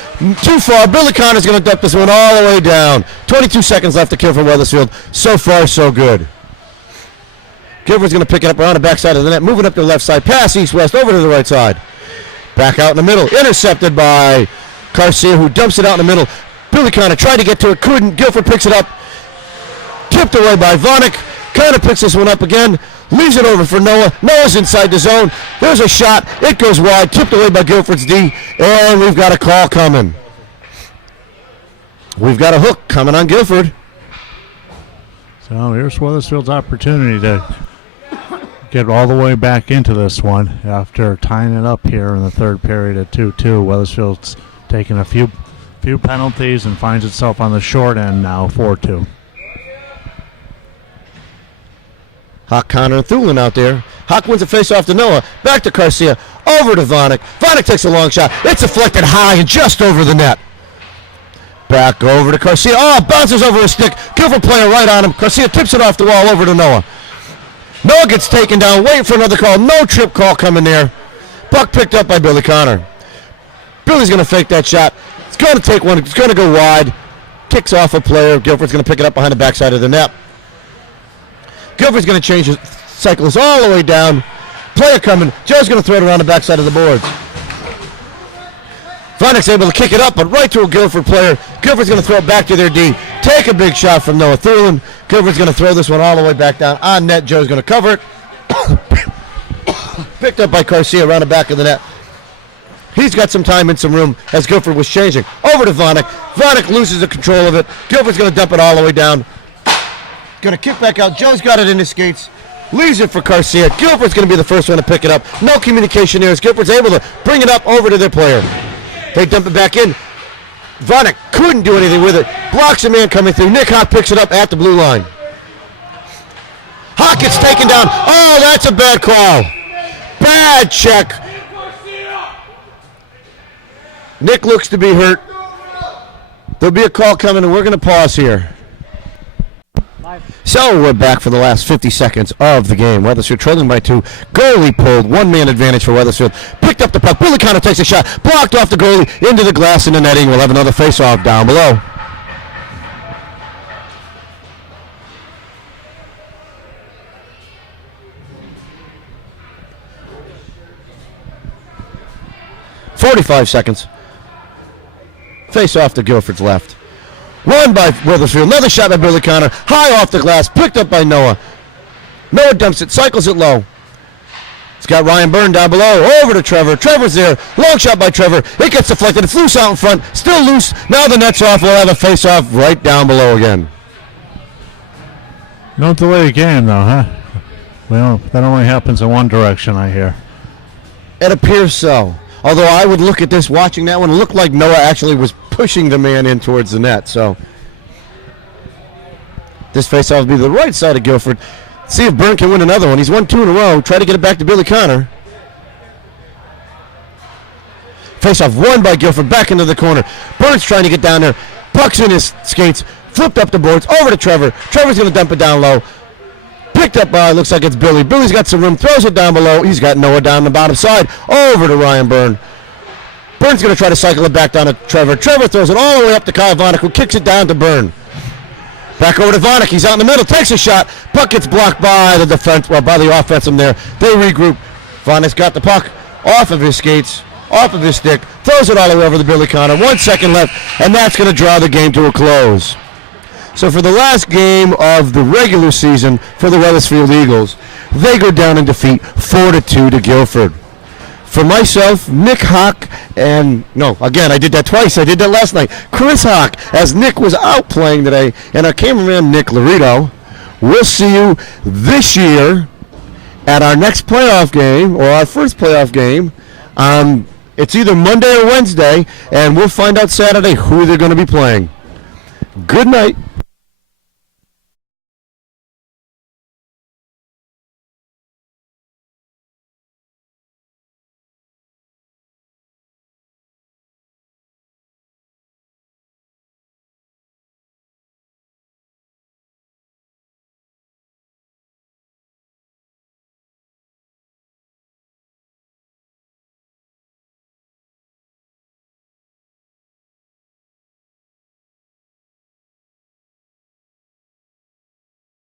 too far. Billy Connor's going to dump this one all the way down. 22 seconds left to kill for Weathersfield. So far, so good. Guilford's going to pick it up around the backside of the net, moving up to the left side, pass east-west, over to the right side. Back out in the middle, intercepted by Garcia, who dumps it out in the middle. Billy Connor tried to get to it, couldn't. Guilford picks it up, tipped away by Vonick. Connor picks this one up again, leaves it over for Noah. Noah's inside the zone. There's a shot. It goes wide, tipped away by Guilford's D, and we've got a call coming. We've got a hook coming on Guilford. So here's Weathersfield's opportunity to get all the way back into this one after tying it up here in the third period at 2-2. Weathersfield's taking a few penalties and finds itself on the short end now, 4-2. Hawk, Connor, and Thulin out there. Hawk wins a face-off to Noah. Back to Garcia. Over to Vonick. Vonick takes a long shot. It's deflected high and just over the net. Back over to Garcia. Oh, bounces over a stick. Guilford player right on him. Garcia tips it off the wall over to Noah. Noah gets taken down. Waiting for another call. No trip call coming there. Puck picked up by Billy Connor. Billy's going to fake that shot. It's going to take one. It's going to go wide. Kicks off a player. Guilford's going to pick it up behind the backside of the net. Guilford's going to change his cyclist all the way down. Player coming. Joe's going to throw it around the backside of the boards. Vonick's able to kick it up, but right to a Guilford player. Guilford's going to throw it back to their D. Take a big shot from Noah Thulin. Guilford's going to throw this one all the way back down on net. Joe's going to cover it. Picked up by Garcia around the back of the net. He's got some time and some room as Guilford was changing. Over to Vonick. Vonick loses the control of it. Guilford's going to dump it all the way down. Going to kick back out. Joe's got it in his skates. Leaves it for Garcia. Guilford's going to be the first one to pick it up. No communication there as Guilford's able to bring it up over to their player. They dump it back in. Vonick couldn't do anything with it. Blocks a man coming through. Nick Hawk picks it up at the blue line. Hawk gets taken down. Oh, that's a bad call. Bad check. Nick looks to be hurt. There'll be a call coming, and we're going to pause here. So we're back for the last 50 seconds of the game. Weathersfield trailing by 2. Goalie pulled. One-man advantage for Weathersfield. Picked up the puck. Billy Connor takes a shot. Blocked off the goalie into the glass in the netting. We'll have another face-off down below. .45 seconds. Face-off to Guilford's left. Won by Weathersfield. Another shot by Billy Connor. High off the glass. Picked up by Noah. Noah dumps it. Cycles it low. It's got Ryan Byrne down below. Over to Trevor. Trevor's there. Long shot by Trevor. It gets deflected. It's loose out in front. Still loose. Now the net's off. We'll have a face-off right down below again. No delay the game, though, huh? Well, that only happens in one direction, I hear. It appears so. Although I would look at this, watching that one, it looked like Noah actually was pushing the man in towards the net. So this faceoff will be the right side of Guilford. See if Byrne can win another one. He's won 2 in a row. Try to get it back to Billy Connor. Faceoff won by Guilford. Back into the corner. Byrne's trying to get down there. Puck's in his skates. Flipped up the boards. Over to Trevor. Trevor's going to dump it down low. Picked up by, looks like it's Billy. Billy's got some room, throws it down below. He's got Noah down the bottom side. Over to Ryan Byrne. Byrne's going to try to cycle it back down to Trevor. Trevor throws it all the way up to Kyle Vonick, who kicks it down to Byrne. Back over to Vonick. He's out in the middle, takes a shot. Puck gets blocked by the defense, well, by the offensive there. They regroup. Vonick's got the puck off of his skates, off of his stick, throws it all the way over to Billy Connor. 1 second left, and that's going to draw the game to a close. So for the last game of the regular season for the Weathersfield Eagles, they go down in defeat 4-2 to Guilford. For myself, Nick Hawk, and no, again, I did that twice. I did that last night. Chris Hawk, as Nick was out playing today, and our cameraman, Nick Laredo. We'll see you this year at our next playoff game, or our first playoff game. It's either Monday or Wednesday, and we'll find out Saturday who they're going to be playing. Good night.